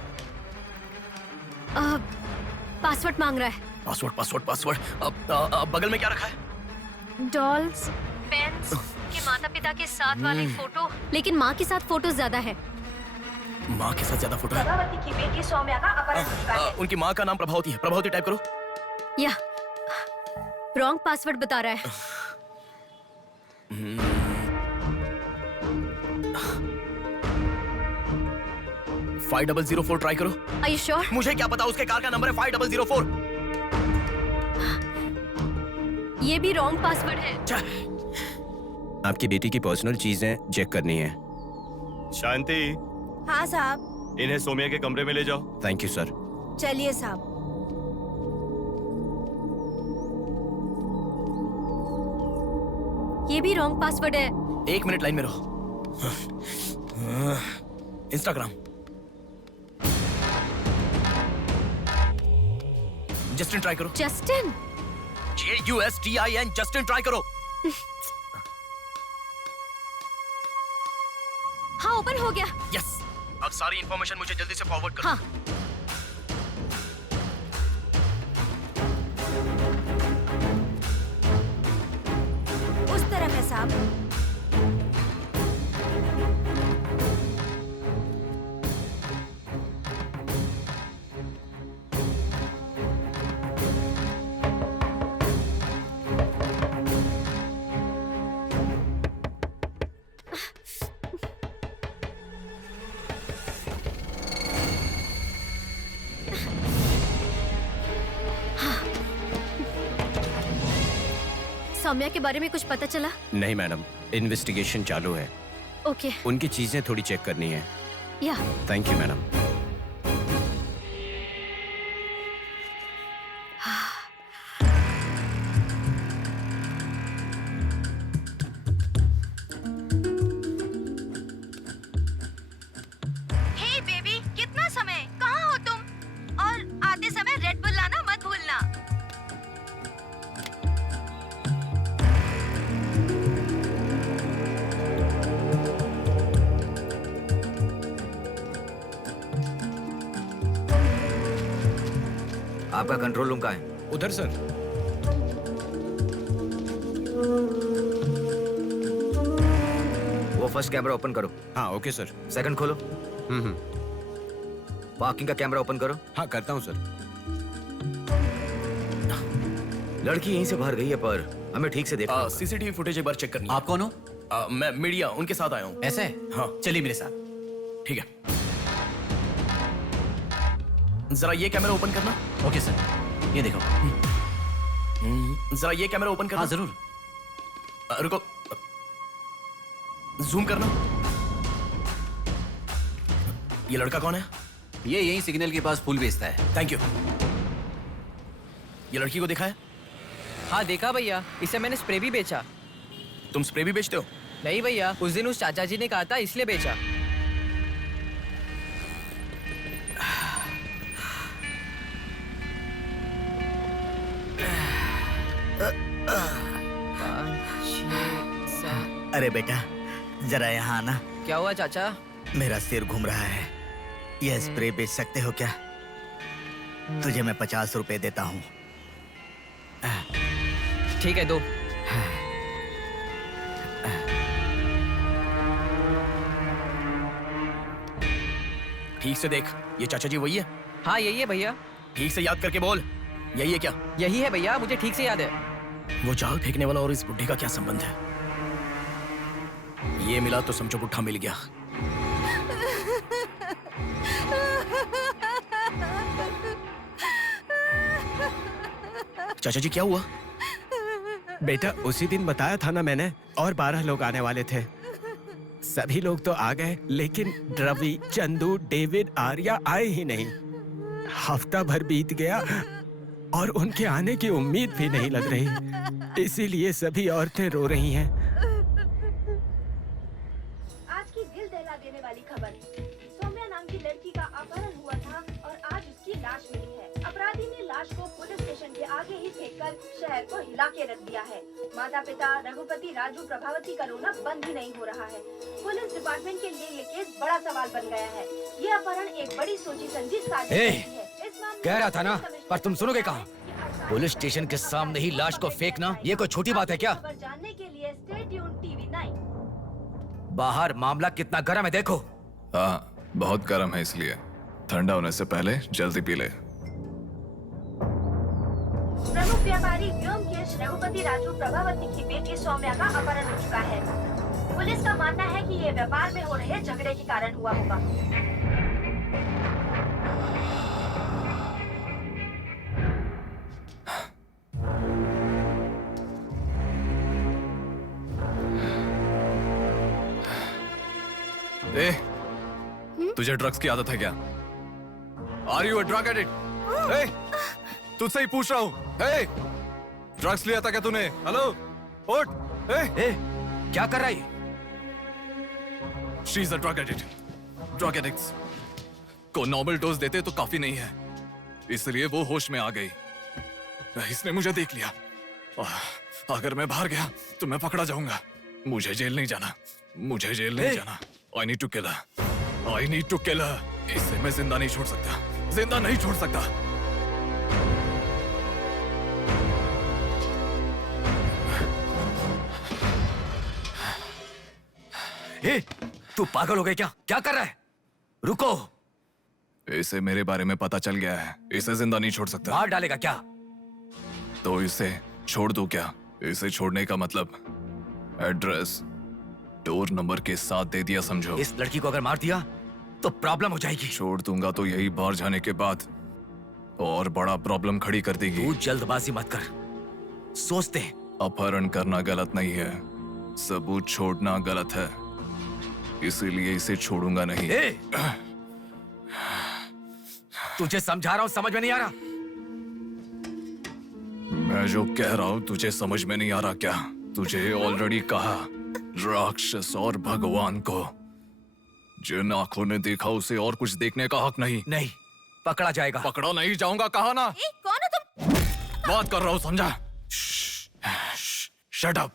पासवर्ड मांग रहा है। Password password password. बगल में क्या रखा है? डॉल्स, पेन्स के माता पिता के साथ वाले फोटो, लेकिन माँ के साथ फोटो ज्यादा है। माँ के साथ ज्यादा फोटो है? प्रभावती की बेटी सौम्या का अपहरण हो चुका है। उनकी माँ का नाम प्रभावती है। प्रभावती टाइप करो। या रॉन्ग पासवर्ड बता रहा है। 5004 ट्राई करो। Are you sure? मुझे क्या पता, उसके कार का नंबर है 5004। ये भी रॉन्ग पासवर्ड है। आपकी बेटी की पर्सनल चीजें चेक करनी है। शांति, हाँ साहब। इन्हें सोमिया के कमरे में ले जाओ। Thank you sir. चलिए साहब। ये भी रॉन्ग पासवर्ड है। 1 मिनट लाइन में रहो। इंस्टाग्राम। जस्टिन ट्राई करो। जस्टिन? JUSTIN, जस्टिन ट्राई करो। हाँ ओपन हो गया। यस। अब सारी इंफॉर्मेशन मुझे जल्दी से फॉरवर्ड करो। हाँ। उस तरफ है साहब। सौम्या के बारे में कुछ पता चला? नहीं मैडम, इन्वेस्टिगेशन चालू है। ओके। उनकी चीजें थोड़ी चेक करनी है। या thank you madam. Hey baby, कितना समय? कहाँ हो तुम? और आते समय रेड बुल लाना मत भूलना। आपका कंट्रोल रूम कहाँ है? उधर सर। वो फर्स्ट कैमरा ओपन करो। हाँ ओके सर। सेकंड खोलो। पार्किंग का कैमरा ओपन करो। हाँ करता हूँ सर। लड़की यहीं से बाहर गई है, पर हमें ठीक से देखना। सीसीटीवी फुटेज एक बार चेक करनी है। आप कौन हो? मैं मीडिया, उनके साथ आया हूँ। ऐसे? हाँ चलिए मेरे साथ। ठीक है। जरा ये कैमरा ओपन करना। ओके सर, ये देखो। जरा ये कैमरा ओपन करना। हाँ जरूर। रुको, जूम करना। ये लड़का कौन है? ये यही सिग्नल के पास फूल बेचता है। Thank you. ये लड़की को देखा है? हाँ देखा भैया, इसे मैंने स्प्रे भी बेचा। तुम स्प्रे भी बेचते हो? नहीं भैया, उस दिन उस चाचा जी ने कहा था इसलिए बेचा। अरे बेटा, जरा यहाँ आना। क्या हुआ चाचा? मेरा सिर घूम रहा है। यह स्प्रे बेच सकते हो क्या? तुझे मैं 50 रुपए देता हूँ। ठीक है, दो। ठीक से देख, ये चाचा जी वही है? हाँ यही है भैया। ठीक से याद करके बोल, यही है क्या? यही है भैया, मुझे ठीक से याद है। वो जाल फेंकने वाला और इस बुड्ढे का क्या संबंध है? ये मिला तो समझो पुट्ठा मिल गया। चाचा जी क्या हुआ? बेटा उसी दिन बताया था ना मैंने, और 12 लोग आने वाले थे। सभी लोग तो आ गए, लेकिन रवि, चंदू, डेविड, आर्या आए ही नहीं। हफ्ता भर बीत गया और उनके आने की उम्मीद भी नहीं लग रही। इसीलिए सभी औरतें रो रही हैं। आज की दिल दहला देने वाली खबर, सौम्या नाम की लड़की का अपहरण हुआ था और आज उसकी लाश मिली है। अपराधी ने लाश को पुलिस स्टेशन के आगे ही फेंककर शहर को हिला के रख दिया है। माता पिता रघुपति, राजू, प्रभावती का रोना बंद ही नहीं हो रहा है। पुलिस डिपार्टमेंट के लिए ये केस बड़ा सवाल बन गया है। ये अपहरण एक बड़ी सोची समझी साजिश है। कह रहा था ना, पर तुम सुनोगे कहाँ? पुलिस स्टेशन के सामने ही लाश को फेंकना, ये कोई छोटी बात है क्या? खबर जानने के लिए स्टे ट्यून्ड टीवी 9। बाहर मामला कितना गर्म है देखो। हाँ, बहुत गर्म है, इसलिए ठंडा होने से पहले जल्दी पी ले। प्रमुख व्यापारी व्योमकेश रघुपति राजू प्रभावती की बेटी सौम्या का अपहरण हो चुका है। पुलिस का मानना है कि ये व्यापार में हो रहे झगड़े के कारण हुआ होगा। ए, तुझे ड्रग्स की आदत है क्या? Are you a drug addict? ए, तुझसे ही पूछ रहा हूँ। ए, ड्रग्स लिया था क्या तूने? हेलो, उठ। ए, क्या कर रहा है? She is a drug addict. Drug addicts को नॉर्मल डोज देते तो काफी नहीं है, इसलिए वो होश में आ गई। इसने मुझे देख लिया। अगर मैं बाहर गया तो मैं पकड़ा जाऊंगा। मुझे जेल नहीं जाना, मुझे जेल नहीं जाना। I need to kill her. I need to kill her. इसे मैं जिंदा नहीं छोड़ सकता, जिंदा नहीं छोड़ सकता। ए, तू पागल हो गया क्या? क्या कर रहा है? रुको। इसे मेरे बारे में पता चल गया है, इसे जिंदा नहीं छोड़ सकता। मार डालेगा क्या? तो इसे छोड़ दूं क्या? इसे छोड़ने का मतलब एड्रेस डोर नंबर के साथ दे दिया, समझो। इस लड़की को अगर मार दिया तो प्रॉब्लम हो जाएगी। छोड़ दूंगा तो यही बाहर जाने के बाद और बड़ा प्रॉब्लम खड़ी कर देगी। तू जल्दबाजी मत कर, सोचते हैं। अपहरण करना गलत नहीं है, सबूत छोड़ना गलत है, इसीलिए इसे छोड़ूंगा नहीं। तुझे समझा रहा हूं, समझ में नहीं आ रहा? मैं जो कह रहा हूं तुझे समझ में नहीं आ रहा क्या? तुझे ऑलरेडी कहा, राक्षस और भगवान को जिन आंखों ने देखा उसे और कुछ देखने का हक नहीं। नहीं, पकड़ा जाएगा। पकड़ा नहीं जाऊंगा, कहा ना। कौन हो तुम? बात कर रहा हूं, समझा? Shut up.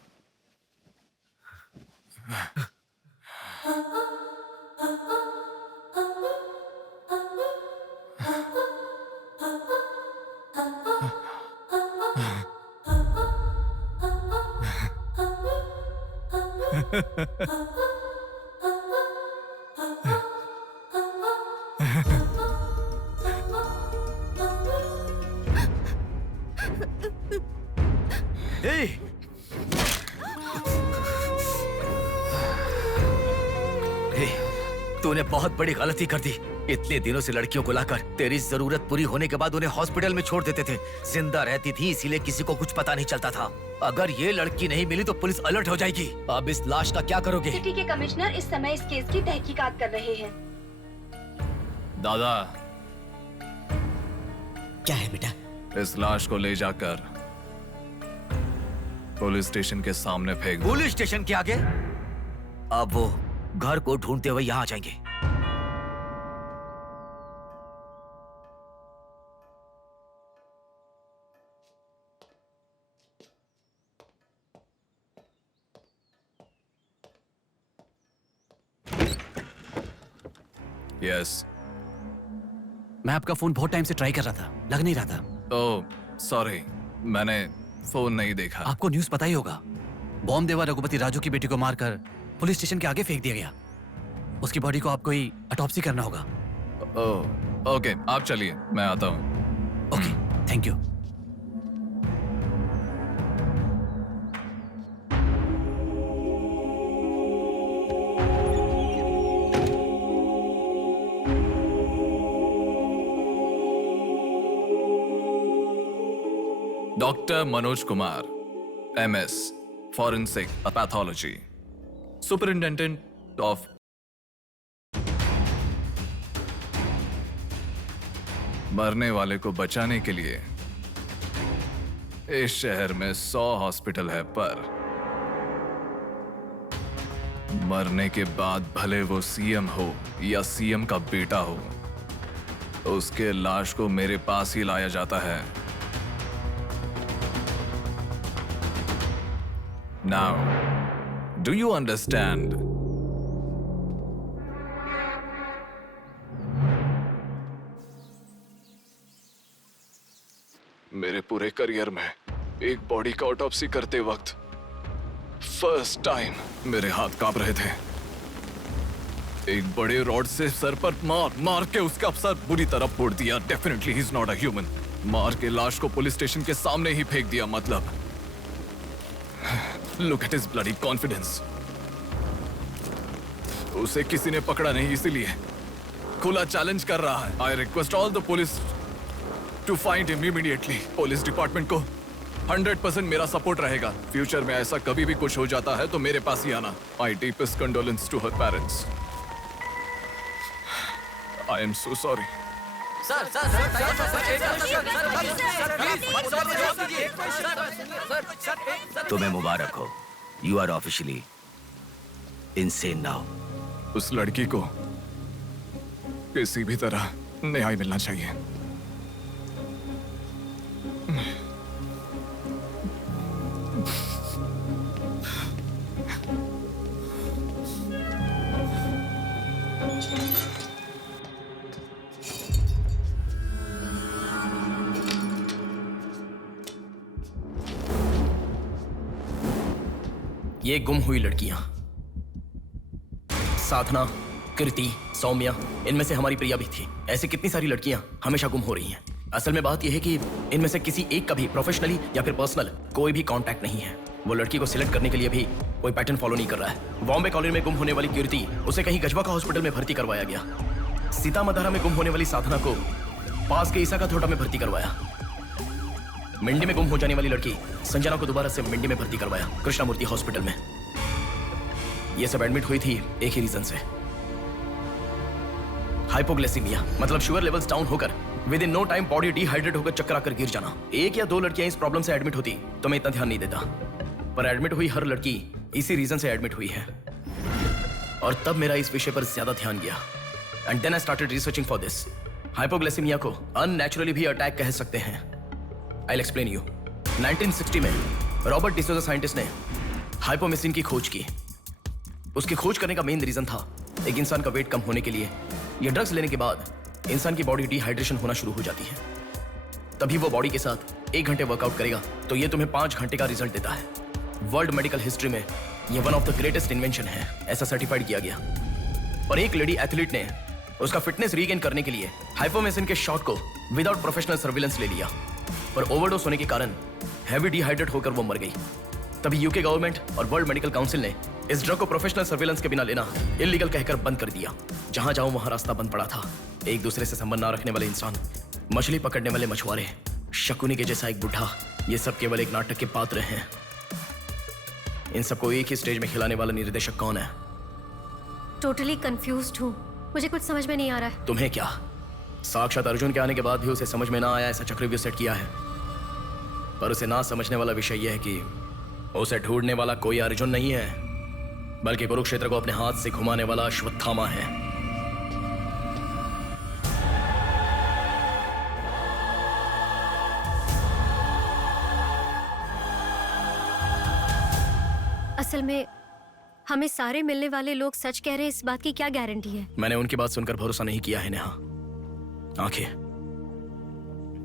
तूने बहुत बड़ी गलती कर दी। इतने दिनों से लड़कियों को लाकर तेरी जरूरत पूरी होने के बाद उन्हें हॉस्पिटल में छोड़ देते थे। जिंदा रहती थी इसीलिए किसी को कुछ पता नहीं चलता था। अगर ये लड़की नहीं मिली तो पुलिस अलर्ट हो जाएगी। अब इस लाश का क्या करोगे? सिटी के कमिश्नर इस समय इस केस की तहकीकात कर रहे हैं। दादा, क्या है बेटा? इस लाश को ले जाकर पुलिस स्टेशन के सामने फेंक दो। पुलिस स्टेशन के आगे? अब वो घर को ढूंढते हुए यहाँ आ जाएंगे। यस। मैं आपका फोन बहुत टाइम से ट्राई कर रहा था, लग नहीं रहा था। ओह, सॉरी, मैंने फोन नहीं देखा। आपको न्यूज़ पता ही होगा, बॉम्ब देवा रघुपति राजू की बेटी को मारकर पुलिस स्टेशन के आगे फेंक दिया गया। उसकी बॉडी को आपको ही ऑटोप्सी करना होगा। ओके, आप चलिए, मैं आता हूँ। Okay, thank you. Doctor Manoj Kumar, MS, forensic pathology, superintendent of. मरने वाले को बचाने के लिए इस शहर में 100 हॉस्पिटल है, पर मरने के बाद भले वो CM हो या CM का बेटा हो, उसके लाश को मेरे पास ही लाया जाता है। Now, do you understand? मेरे पूरे करियर में एक बॉडी का ऑटोप्सी करते वक्त फर्स्ट टाइम मेरे हाथ कांप रहे थे। एक बड़े रॉड से सर पर मार के उसका सर बुरी तरह फोड़ दिया। Definitely he is not a human. मार के लाश को पुलिस स्टेशन के सामने ही फेंक दिया। मतलब look at his bloody confidence. उसे किसी ने पकड़ा नहीं, इसीलिए खुला चैलेंज कर रहा है। I request all the police to find him immediately. Police department को 100% मेरा सपोर्ट रहेगा। फ्यूचर में ऐसा कभी भी कुछ हो जाता है तो मेरे पास ही आना। My deepest condolence to her parents. I am so sorry. तुम्हें मुबारक हो, you are officially insane now. उस लड़की को किसी भी तरह न्याय मिलना चाहिए। ये गुम हुई लड़कियां साधना, कृति, सौम्या, इनमें से हमारी प्रिया भी थी। ऐसी कितनी सारी लड़कियां हमेशा गुम हो रही हैं। असल में बात यह है कि इनमें से किसी एक का भी प्रोफेशनली या फिर पर्सनल कोई भी कांटेक्ट नहीं है। वो लड़की को सिलेक्ट करने के लिए भी कोई पैटर्न फॉलो नहीं कर रहा है। बॉम्बे कॉलोनी में गुम होने वाली कीर्ति, उसे कहीं गजवा का हॉस्पिटल में भर्ती करवाया गया। सीतामढ़ी में गुम होने वाली साधना को पास के ईसा का थोड़ा में भर्ती करवाया। मिंडी में गुम हो जाने वाली लड़की संजना को दोबारा से मिंडी में भर्ती करवाया, कृष्णामूर्ति हॉस्पिटल में। ये सब एडमिट हुई थी एक ही रीजन से, हाइपोग्लाइसीमिया, मतलब शुगर लेवल्स डाउन होकर within no time body dehydrate होकर चक्कर आकर गिर जाना। एक या दो लड़कियां इस प्रॉब्लम से एडमिट होती तो मैं इतना ध्यान नहीं देता, पर एडमिट हुई हर लड़की इसी रीजन से एडमिट हुई है। और तब मेरा इस विषय पर ज्यादा ध्यान गया and then I started researching for this. Hypoglycaemia को अननेचुरली भी अटैक कह सकते हैं। I will explain you. 1960 में रॉबर्ट डिसोजा साइंटिस्ट ने हाइपोमेसिन की खोज की। उसकी खोज करने का मेन रीजन था एक इंसान का वेट कम होने के लिए ये ड्रग्स लेने के बाद इंसान की बॉडी डिहाइड्रेशन होना शुरू हो जाती है। तभी वो बॉडी के साथ 1 घंटे वर्कआउट करेगा तो ये तुम्हें 5 घंटे का रिजल्ट देता है। वर्ल्ड मेडिकल हिस्ट्री में ये one of the greatest invention है, ऐसा सर्टिफाइड किया गया। और एक लेडी एथलीट ने उसका फिटनेस रीगेन करने के लिए हाइपोमेसिन के शॉट को विदाउट प्रोफेशनल सर्विलेंस ले लिया, पर ओवरडोज होने के कारण हैवी डिहाइड्रेट होकर वो मर गई। तभी यूके गवर्नमेंट और वर्ल्ड मेडिकल काउंसिल ने इस ड्रग को प्रोफेशनल सर्विलेंस के बिना लेना इलीगल कहकर बंद कर दिया। जहां जाऊं वहां रास्ता बंद पड़ा था। एक दूसरे से संबंध ना रखने वाले इंसान, मछली पकड़ने वाले मछुआरे, शकुनी के जैसा एक बुढ़ा, ये सब केवल एक नाटक के पात्र हैं। इन सबको एक ही स्टेज में खिलाने वाला निर्देशक कौन है? टोटली कंफ्यूज्ड हूँ, मुझे कुछ समझ में नहीं आ रहा है। तुम्हें क्या? साक्षात अर्जुन के आने के बाद भी उसे समझ में ना आया ऐसा चक्रव्यूह सेट किया है। पर उसे ना समझने वाला विषय यह है कि उसे ढूंढने वाला कोई अर्जुन नहीं है, बल्कि कुरुक्षेत्र को अपने हाथ से घुमाने वाला अश्वत्थामा है। असल में हमें सारे मिलने वाले लोग सच कह रहे हैं, इस बात की क्या गारंटी है? मैंने उनकी बात सुनकर भरोसा नहीं किया है नेहा। आंखें,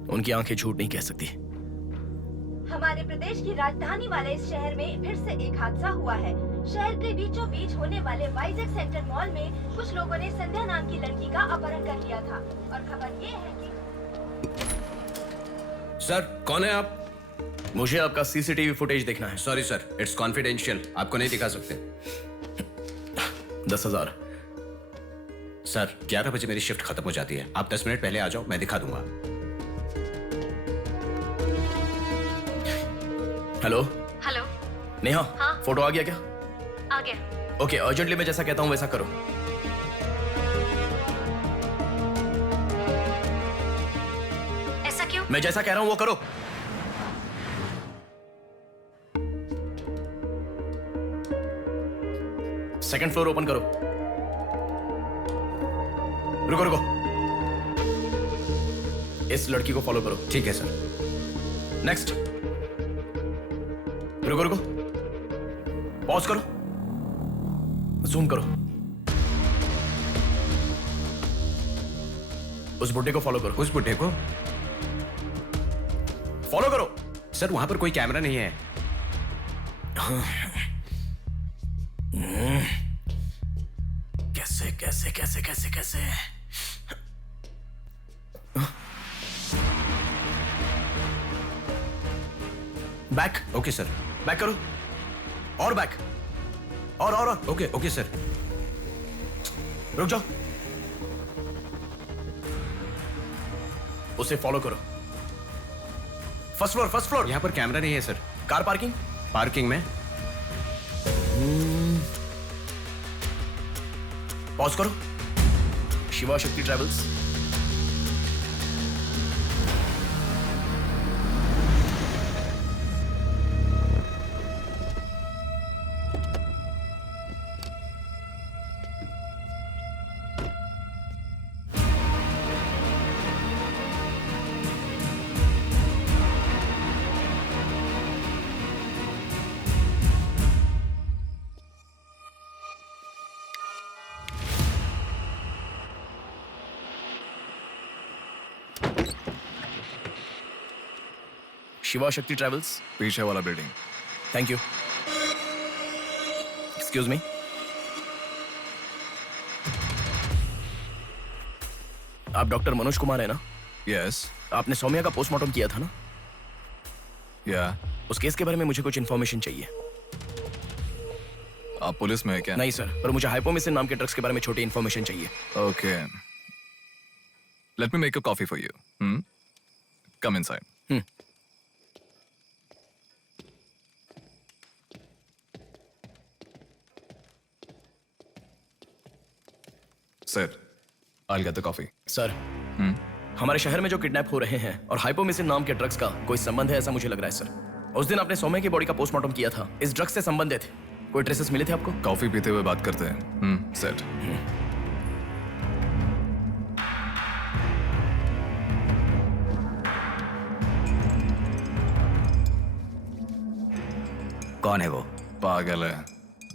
उनकी आंखें झूठ नहीं कह सकती। हमारे प्रदेश की राजधानी वाले इस शहर में फिर से एक हादसा हुआ है। शहर के बीचों बीच होने वाले वाइजैक सेंटर मॉल में कुछ लोगों ने संध्या नाम की लड़की का अपहरण कर लिया था और खबर ये है कि सर, कौन है आप? मुझे आपका सीसीटीवी फुटेज देखना है। सॉरी सर, इट्स कॉन्फिडेंशियल, आपको नहीं दिखा सकते। 10,000। सर, 11 बजे मेरी शिफ्ट खत्म हो जाती है, आप 10 मिनट पहले आ जाओ, मैं दिखा दूंगा। Hello hello. नेहा, हाँ? फोटो आ गया क्या? आ गया। ओके, अर्जेंटली मैं जैसा कहता हूँ वैसा करो। ऐसा क्यों? मैं जैसा कह रहा हूँ वो करो। सेकंड फ्लोर ओपन करो। रुको रुको, इस लड़की को फॉलो करो। ठीक है सर। नेक्स्ट। रुको रुको, पॉज करो, जूम करो। उस बुड्ढे को फॉलो करो। उस बुड्ढे को फॉलो करो। सर, वहां पर कोई कैमरा नहीं है। कैसे कैसे कैसे कैसे कैसे? बैक। Okay sir. बैक करो, और बैक, और ओके ओके सर। रुक जाओ, उसे फॉलो करो। First floor, first floor. यहाँ पर कैमरा नहीं है सर। Car parking. पार्किंग में। पॉज करो। शिवा शक्ति ट्रैवल्स। शिवा शक्ति ट्रैवल्स। पीछे वाला building. Thank you. Excuse me. आप डॉक्टर मनोज कुमार है ना? यस। आपने सौम्या का पोस्टमार्टम किया था ना? या। उस केस के बारे में मुझे कुछ इन्फॉर्मेशन चाहिए। आप पुलिस में है क्या? नहीं सर, पर मुझे हाइपोमिसिन नाम के ड्रग्स के बारे में छोटी इन्फॉर्मेशन चाहिए। Okay, let me make a coffee for you. Come inside. Sir, I'll get the coffee. Sir, हमारे शहर में जो किडनैप हो रहे हैं और हाइपोमिसिन नाम के ड्रग्स का कोई संबंध है ऐसा मुझे लग रहा है सर। उस दिन आपने सौम्या की बॉडी का पोस्टमार्टम किया था, इस ड्रग्स से संबंधित कोई ट्रेसेस मिले थे आपको? कॉफी पीते हुए बात करते हैं। सेट। कौन है वो? पागल है,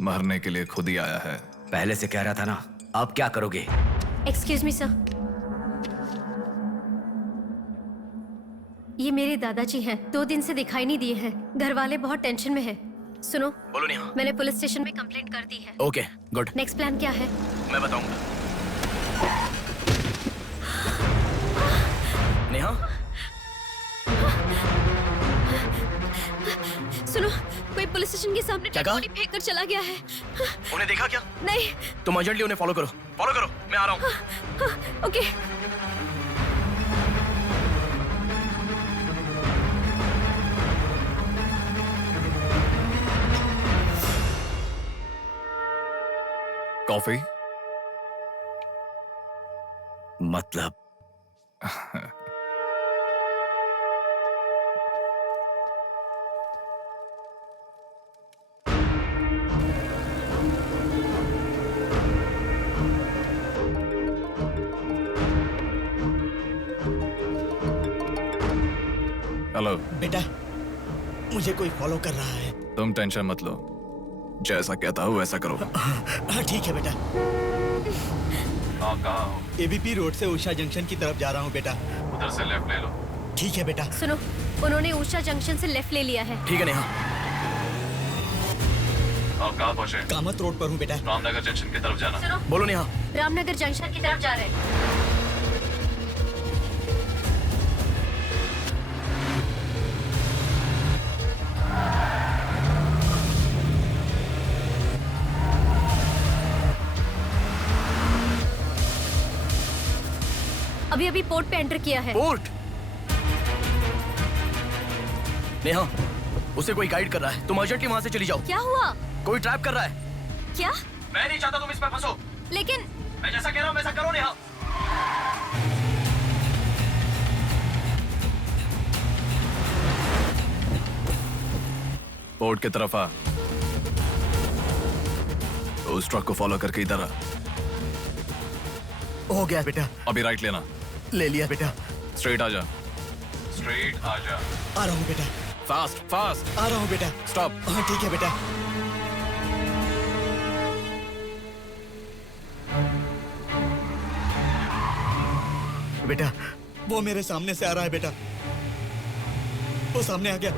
मरने के लिए खुद ही आया है। पहले से कह रहा था ना। आप क्या करोगे? एक्सक्यूज मी सर, ये मेरे दादाजी हैं, 2 दिन से दिखाई नहीं दिए हैं। घर वाले बहुत टेंशन में हैं। सुनो। बोलो नेहा। मैंने पुलिस स्टेशन में कंप्लेंट कर दी है। Okay, good. नेक्स्ट प्लान क्या है? मैं बताऊंगा। नेहा, सुनो, कोई पुलिस स्टेशन के सामने डेड बॉडी फेंक कर चला गया है। उन्हें देखा क्या? नहीं। तुम अर्जेंटली उन्हें फॉलो करो। फॉलो करो, मैं आ रहा हूँ। ओके। कॉफी? मतलब हेलो बेटा, मुझे कोई फॉलो कर रहा है। तुम टेंशन मत लो, जैसा कहता हूँ वैसा करो। हाँ ठीक है बेटा। कहाँ हो? एबीपी रोड से उषा जंक्शन की तरफ जा रहा हूँ बेटा। उधर से लेफ्ट ले लो। ठीक है बेटा। सुनो, उन्होंने उषा जंक्शन से लेफ्ट ले लिया है। ठीक है नेहा। आप कहाँ पहुँचे? कामत रोड पर हूँ बेटा। रामनगर जंक्शन की तरफ जाना। सुनो। बोलो नेहा। रामनगर जंक्शन की तरफ जा रहे हैं। अभी पोर्ट पे एंटर किया है। पोर्ट? नेहा, उसे कोई गाइड कर रहा है, तुम अर्जेंटली वहां से चली जाओ। क्या हुआ? कोई ट्रैप कर रहा है। क्या? मैं नहीं चाहता तुम इस पर फंसो। लेकिन मैं जैसा कह रहा हूँ वैसा करो नेहा। पोर्ट की तरफ आ। उस ट्रक को फॉलो करके इधर आ। हो गया बेटा। अभी राइट लेना। ले लिया बेटा। स्ट्रेट आ जा। स्ट्रेट आ जा। आ रहा हूँ बेटा। Fast fast. आ रहा हूँ बेटा। स्टॉप। हाँ ठीक है बेटा। बेटा वो मेरे सामने से आ रहा है बेटा। वो सामने आ गया।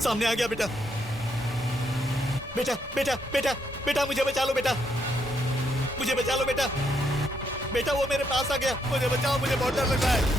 सामने आ गया बेटा। बेटा बेटा बेटा बेटा मुझे बचा लो बेटा। मुझे बचा लो बेटा। बेटा वो मेरे पास आ गया। मुझे बचाओ, मुझे बहुत डर लग रहा है।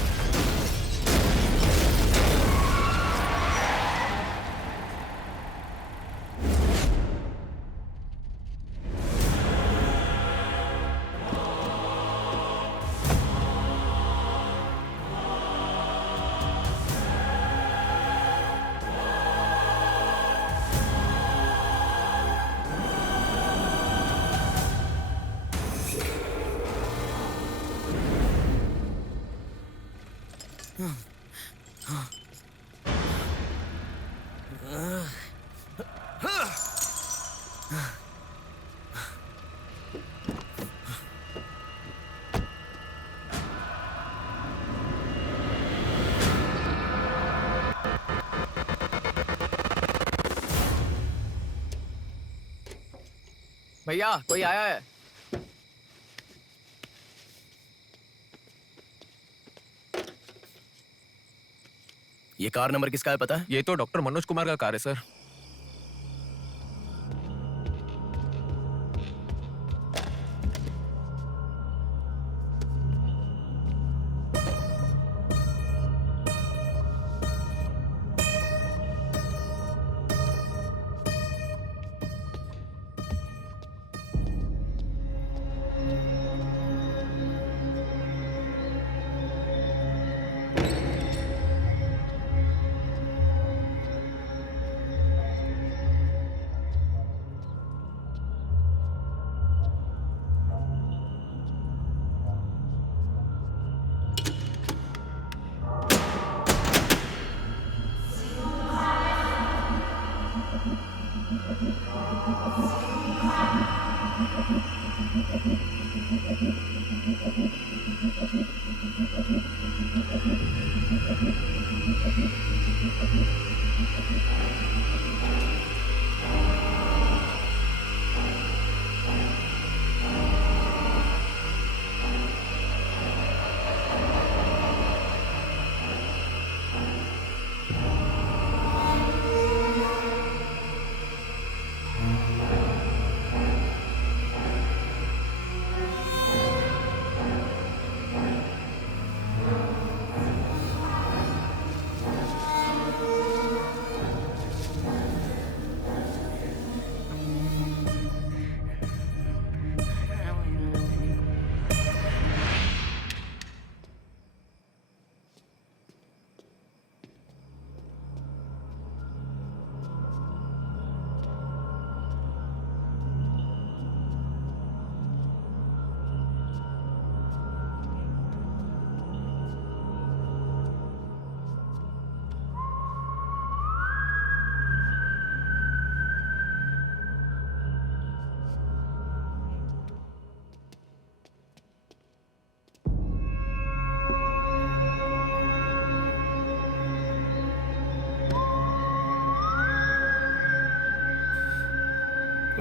भैया कोई आया है। ये कार नंबर किसका है पता है? ये तो डॉक्टर मनोज कुमार का कार है sir.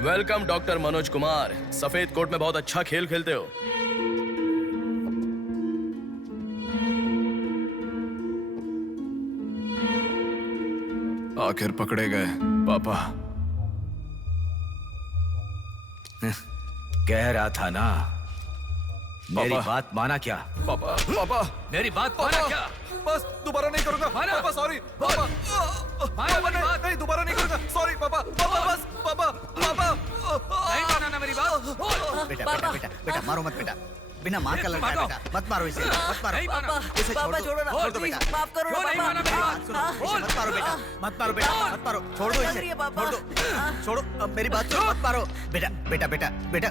Welcome doctor Manoj Kumar. सफेद कोट में बहुत अच्छा खेल खेलते हो। आखिर पकड़े गए पापा। कह रहा था ना, मेरी बात माना क्या? पापा पापा मेरी बात माना क्या? बस दोबारा नहीं करूंगा पापा, सॉरी पापा। पापा नहीं दोबारा नहीं करूंगा, सॉरी पापा। पापा बस पापा पापा नहीं माना ना मेरी बात। बेटा बेटा बेटा बेटा मारो मत बेटा, बिना माँ का लड़का है बेटा, मत मारो इसे, मत मारो। इसे छोड़ दो, छोड़ दो बेटा, माफ करो ना पापा। मत मारो बेटा, मत मारो बेटा, मत मारो, छोड़ दो इसे, छोड़ दो, छोड़ो, अब मेरी बात सुनो, मत मारो। बेटा बेटा बेटा बेटा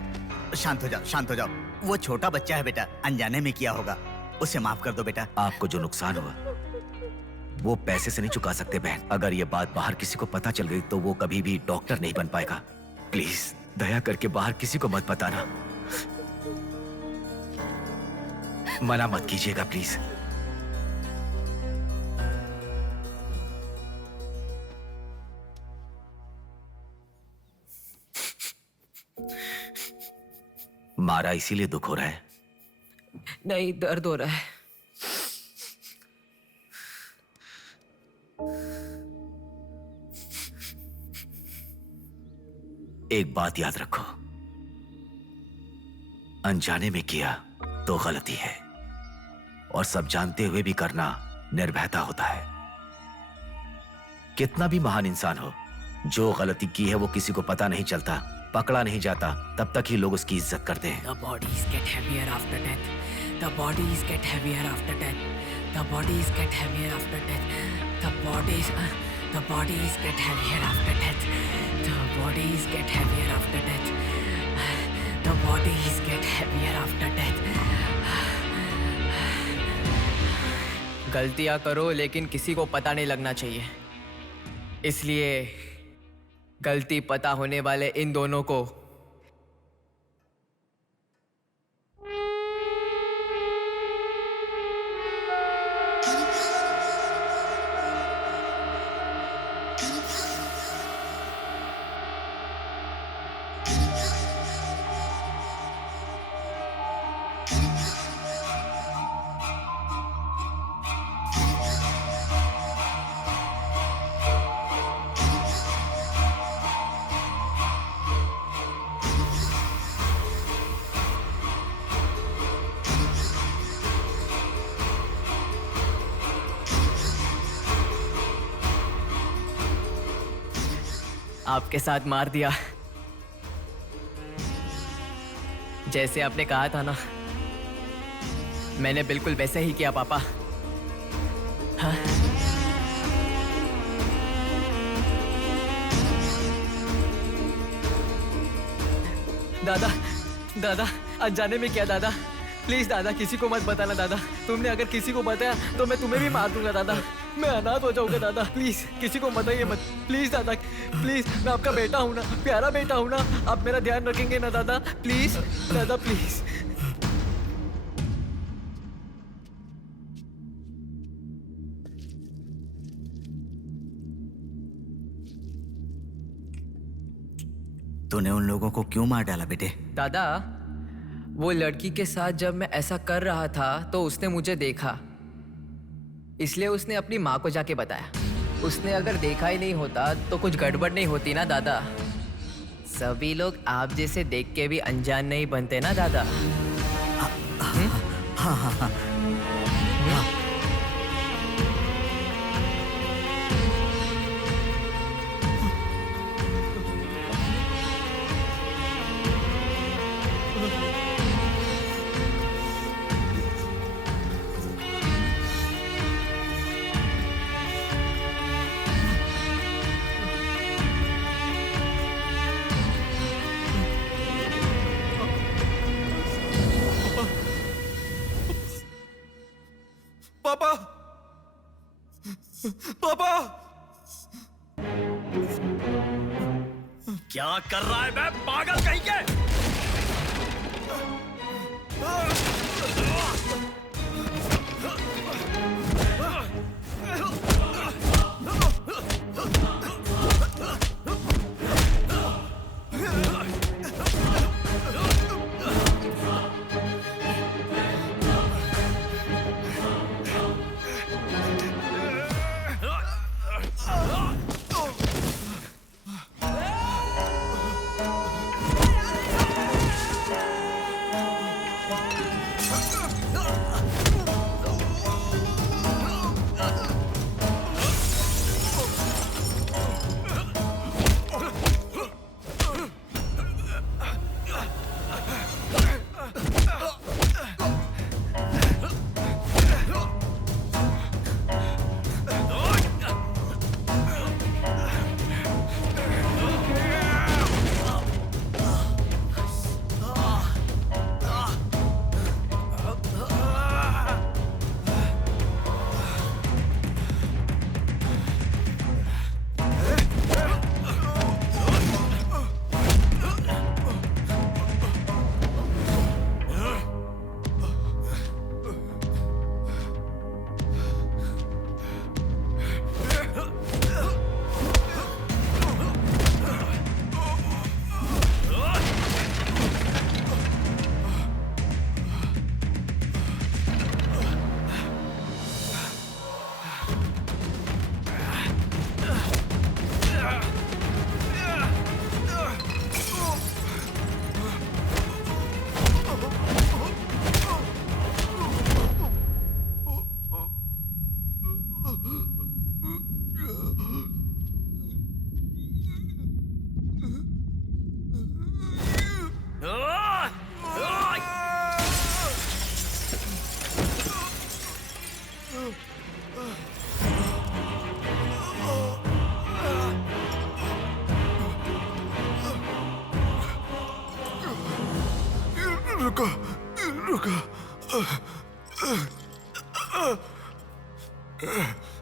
शांत हो जाओ, शांत हो जाओ। वो छोटा बच्चा है बेटा, अनजाने में किया होगा, उसे माफ कर दो बेटा। आपको जो नुकसान हुआ वो पैसे से नहीं चुका सकते बहन। अगर ये बात बाहर किसी को पता चल गई तो वो कभी भी डॉक्टर नहीं बन पाएगा। प्लीज दया करके बाहर किसी को मत बताना, मना मत कीजिएगा प्लीज। मारा इसीलिए दुख हो रहा है? नहीं, दर्द हो रहा है। एक बात याद रखो, अनजाने में किया तो गलती है, और सब जानते हुए भी करना निर्भयता होता है। कितना भी महान इंसान हो, जो गलती की है वो किसी को पता नहीं चलता, पकड़ा नहीं जाता, तब तक ही लोग उसकी इज्जत करते हैं। The bodies get heavier after death. The bodies get heavier after death. The bodies get heavier after death. The bodies get heavier after death. The bodies get heavier after death. The bodies get heavier after death. गलतियां करो लेकिन किसी को पता नहीं लगना चाहिए, इसलिए गलती पता होने वाले इन दोनों को आपके साथ मार दिया, जैसे आपने कहा था ना, मैंने बिल्कुल वैसे ही किया पापा। हाँ? दादा दादा अनजाने में किया दादा, प्लीज दादा किसी को मत बताना दादा। तुमने अगर किसी को बताया तो मैं तुम्हें भी मार दूंगा दादा, मैं अनाथ हो जाऊंगा दादा। प्लीज किसी को बताइए मत, प्लीज दादा, प्लीज। मैं आपका बेटा हूं ना, प्यारा बेटा हूं ना, आप मेरा ध्यान रखेंगे ना दादा? प्लीज दादा प्लीज। तूने उन लोगों को क्यों मार डाला बेटे? दादा वो लड़की के साथ जब मैं ऐसा कर रहा था तो उसने मुझे देखा, इसलिए उसने अपनी माँ को जाके बताया। उसने अगर देखा ही नहीं होता तो कुछ गड़बड़ नहीं होती ना दादा। सभी लोग आप जैसे देख के भी अनजान नहीं बनते ना दादा। हाँ हाँ हाँ। पापा पापा क्या कर रहा है मैं पागल कहीं के?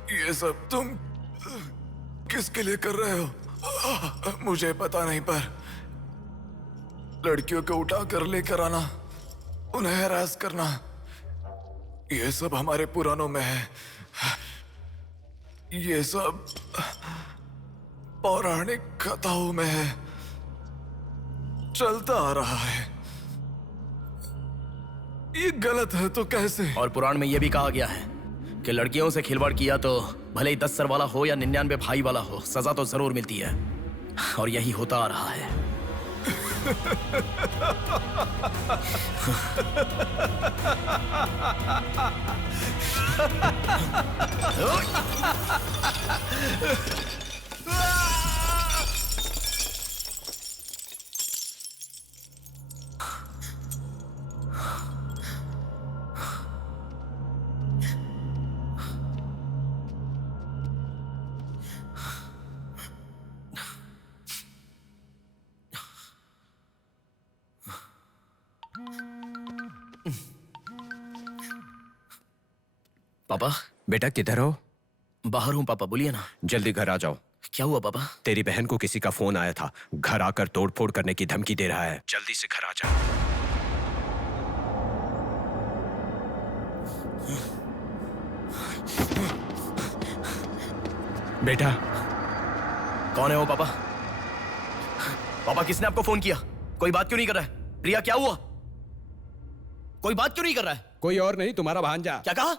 ये सब तुम किसके लिए कर रहे हो? मुझे पता नहीं, पर लड़कियों को उठा कर लेकर आना, उन्हें हैरास करना, ये सब हमारे पुराणों में है। ये सब पौराणिक कथाओं में है, चलता आ रहा है। ये गलत है तो कैसे? और पुराण में यह भी कहा गया है कि लड़कियों से खिलवाड़ किया तो भले ही 10 सर वाला हो या 99 भाई वाला हो, सजा तो जरूर मिलती है। और यही होता आ रहा है। पापा। बेटा किधर हो? बाहर हूँ पापा, बोलिए ना। जल्दी घर आ जाओ। क्या हुआ पापा? तेरी बहन को किसी का फोन आया था, घर आकर तोड़फोड़ करने की धमकी दे रहा है। जल्दी से घर आ जा। बेटा। कौन है वो पापा? पापा किसने आपको फोन किया? कोई बात क्यों नहीं कर रहा है? प्रिया क्या हुआ? कोई बात क्यों नहीं कर रहा है? कोई और नहीं, तुम्हारा भांजा। क्या कहा?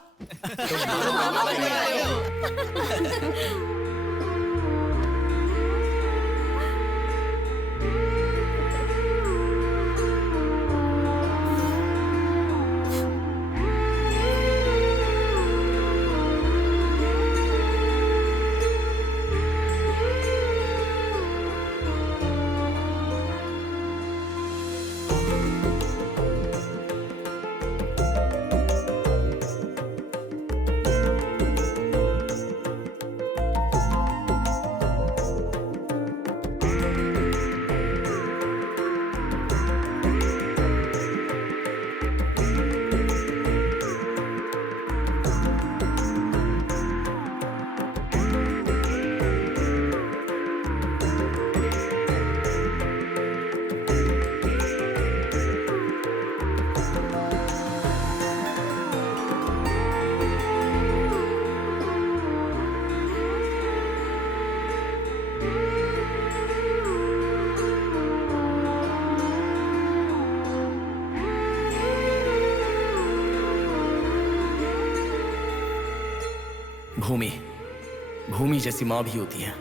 भूमि जैसी माँ भी होती है,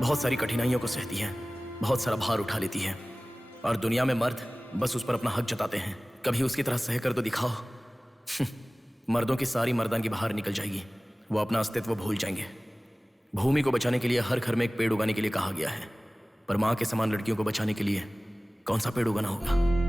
बहुत सारी कठिनाइयों को सहती है, बहुत सारा भार उठा लेती है। और दुनिया में मर्द बस उस पर अपना हक जताते हैं। कभी उसकी तरह सह कर तो दिखाओ। मर्दों की सारी मर्दांगी बाहर निकल जाएगी, वो अपना अस्तित्व भूल जाएंगे। भूमि को बचाने के लिए हर घर में एक पेड़ उगाने के लिए कहा गया है, पर माँ के समान लड़कियों को बचाने के लिए कौन सा पेड़ उगाना होगा?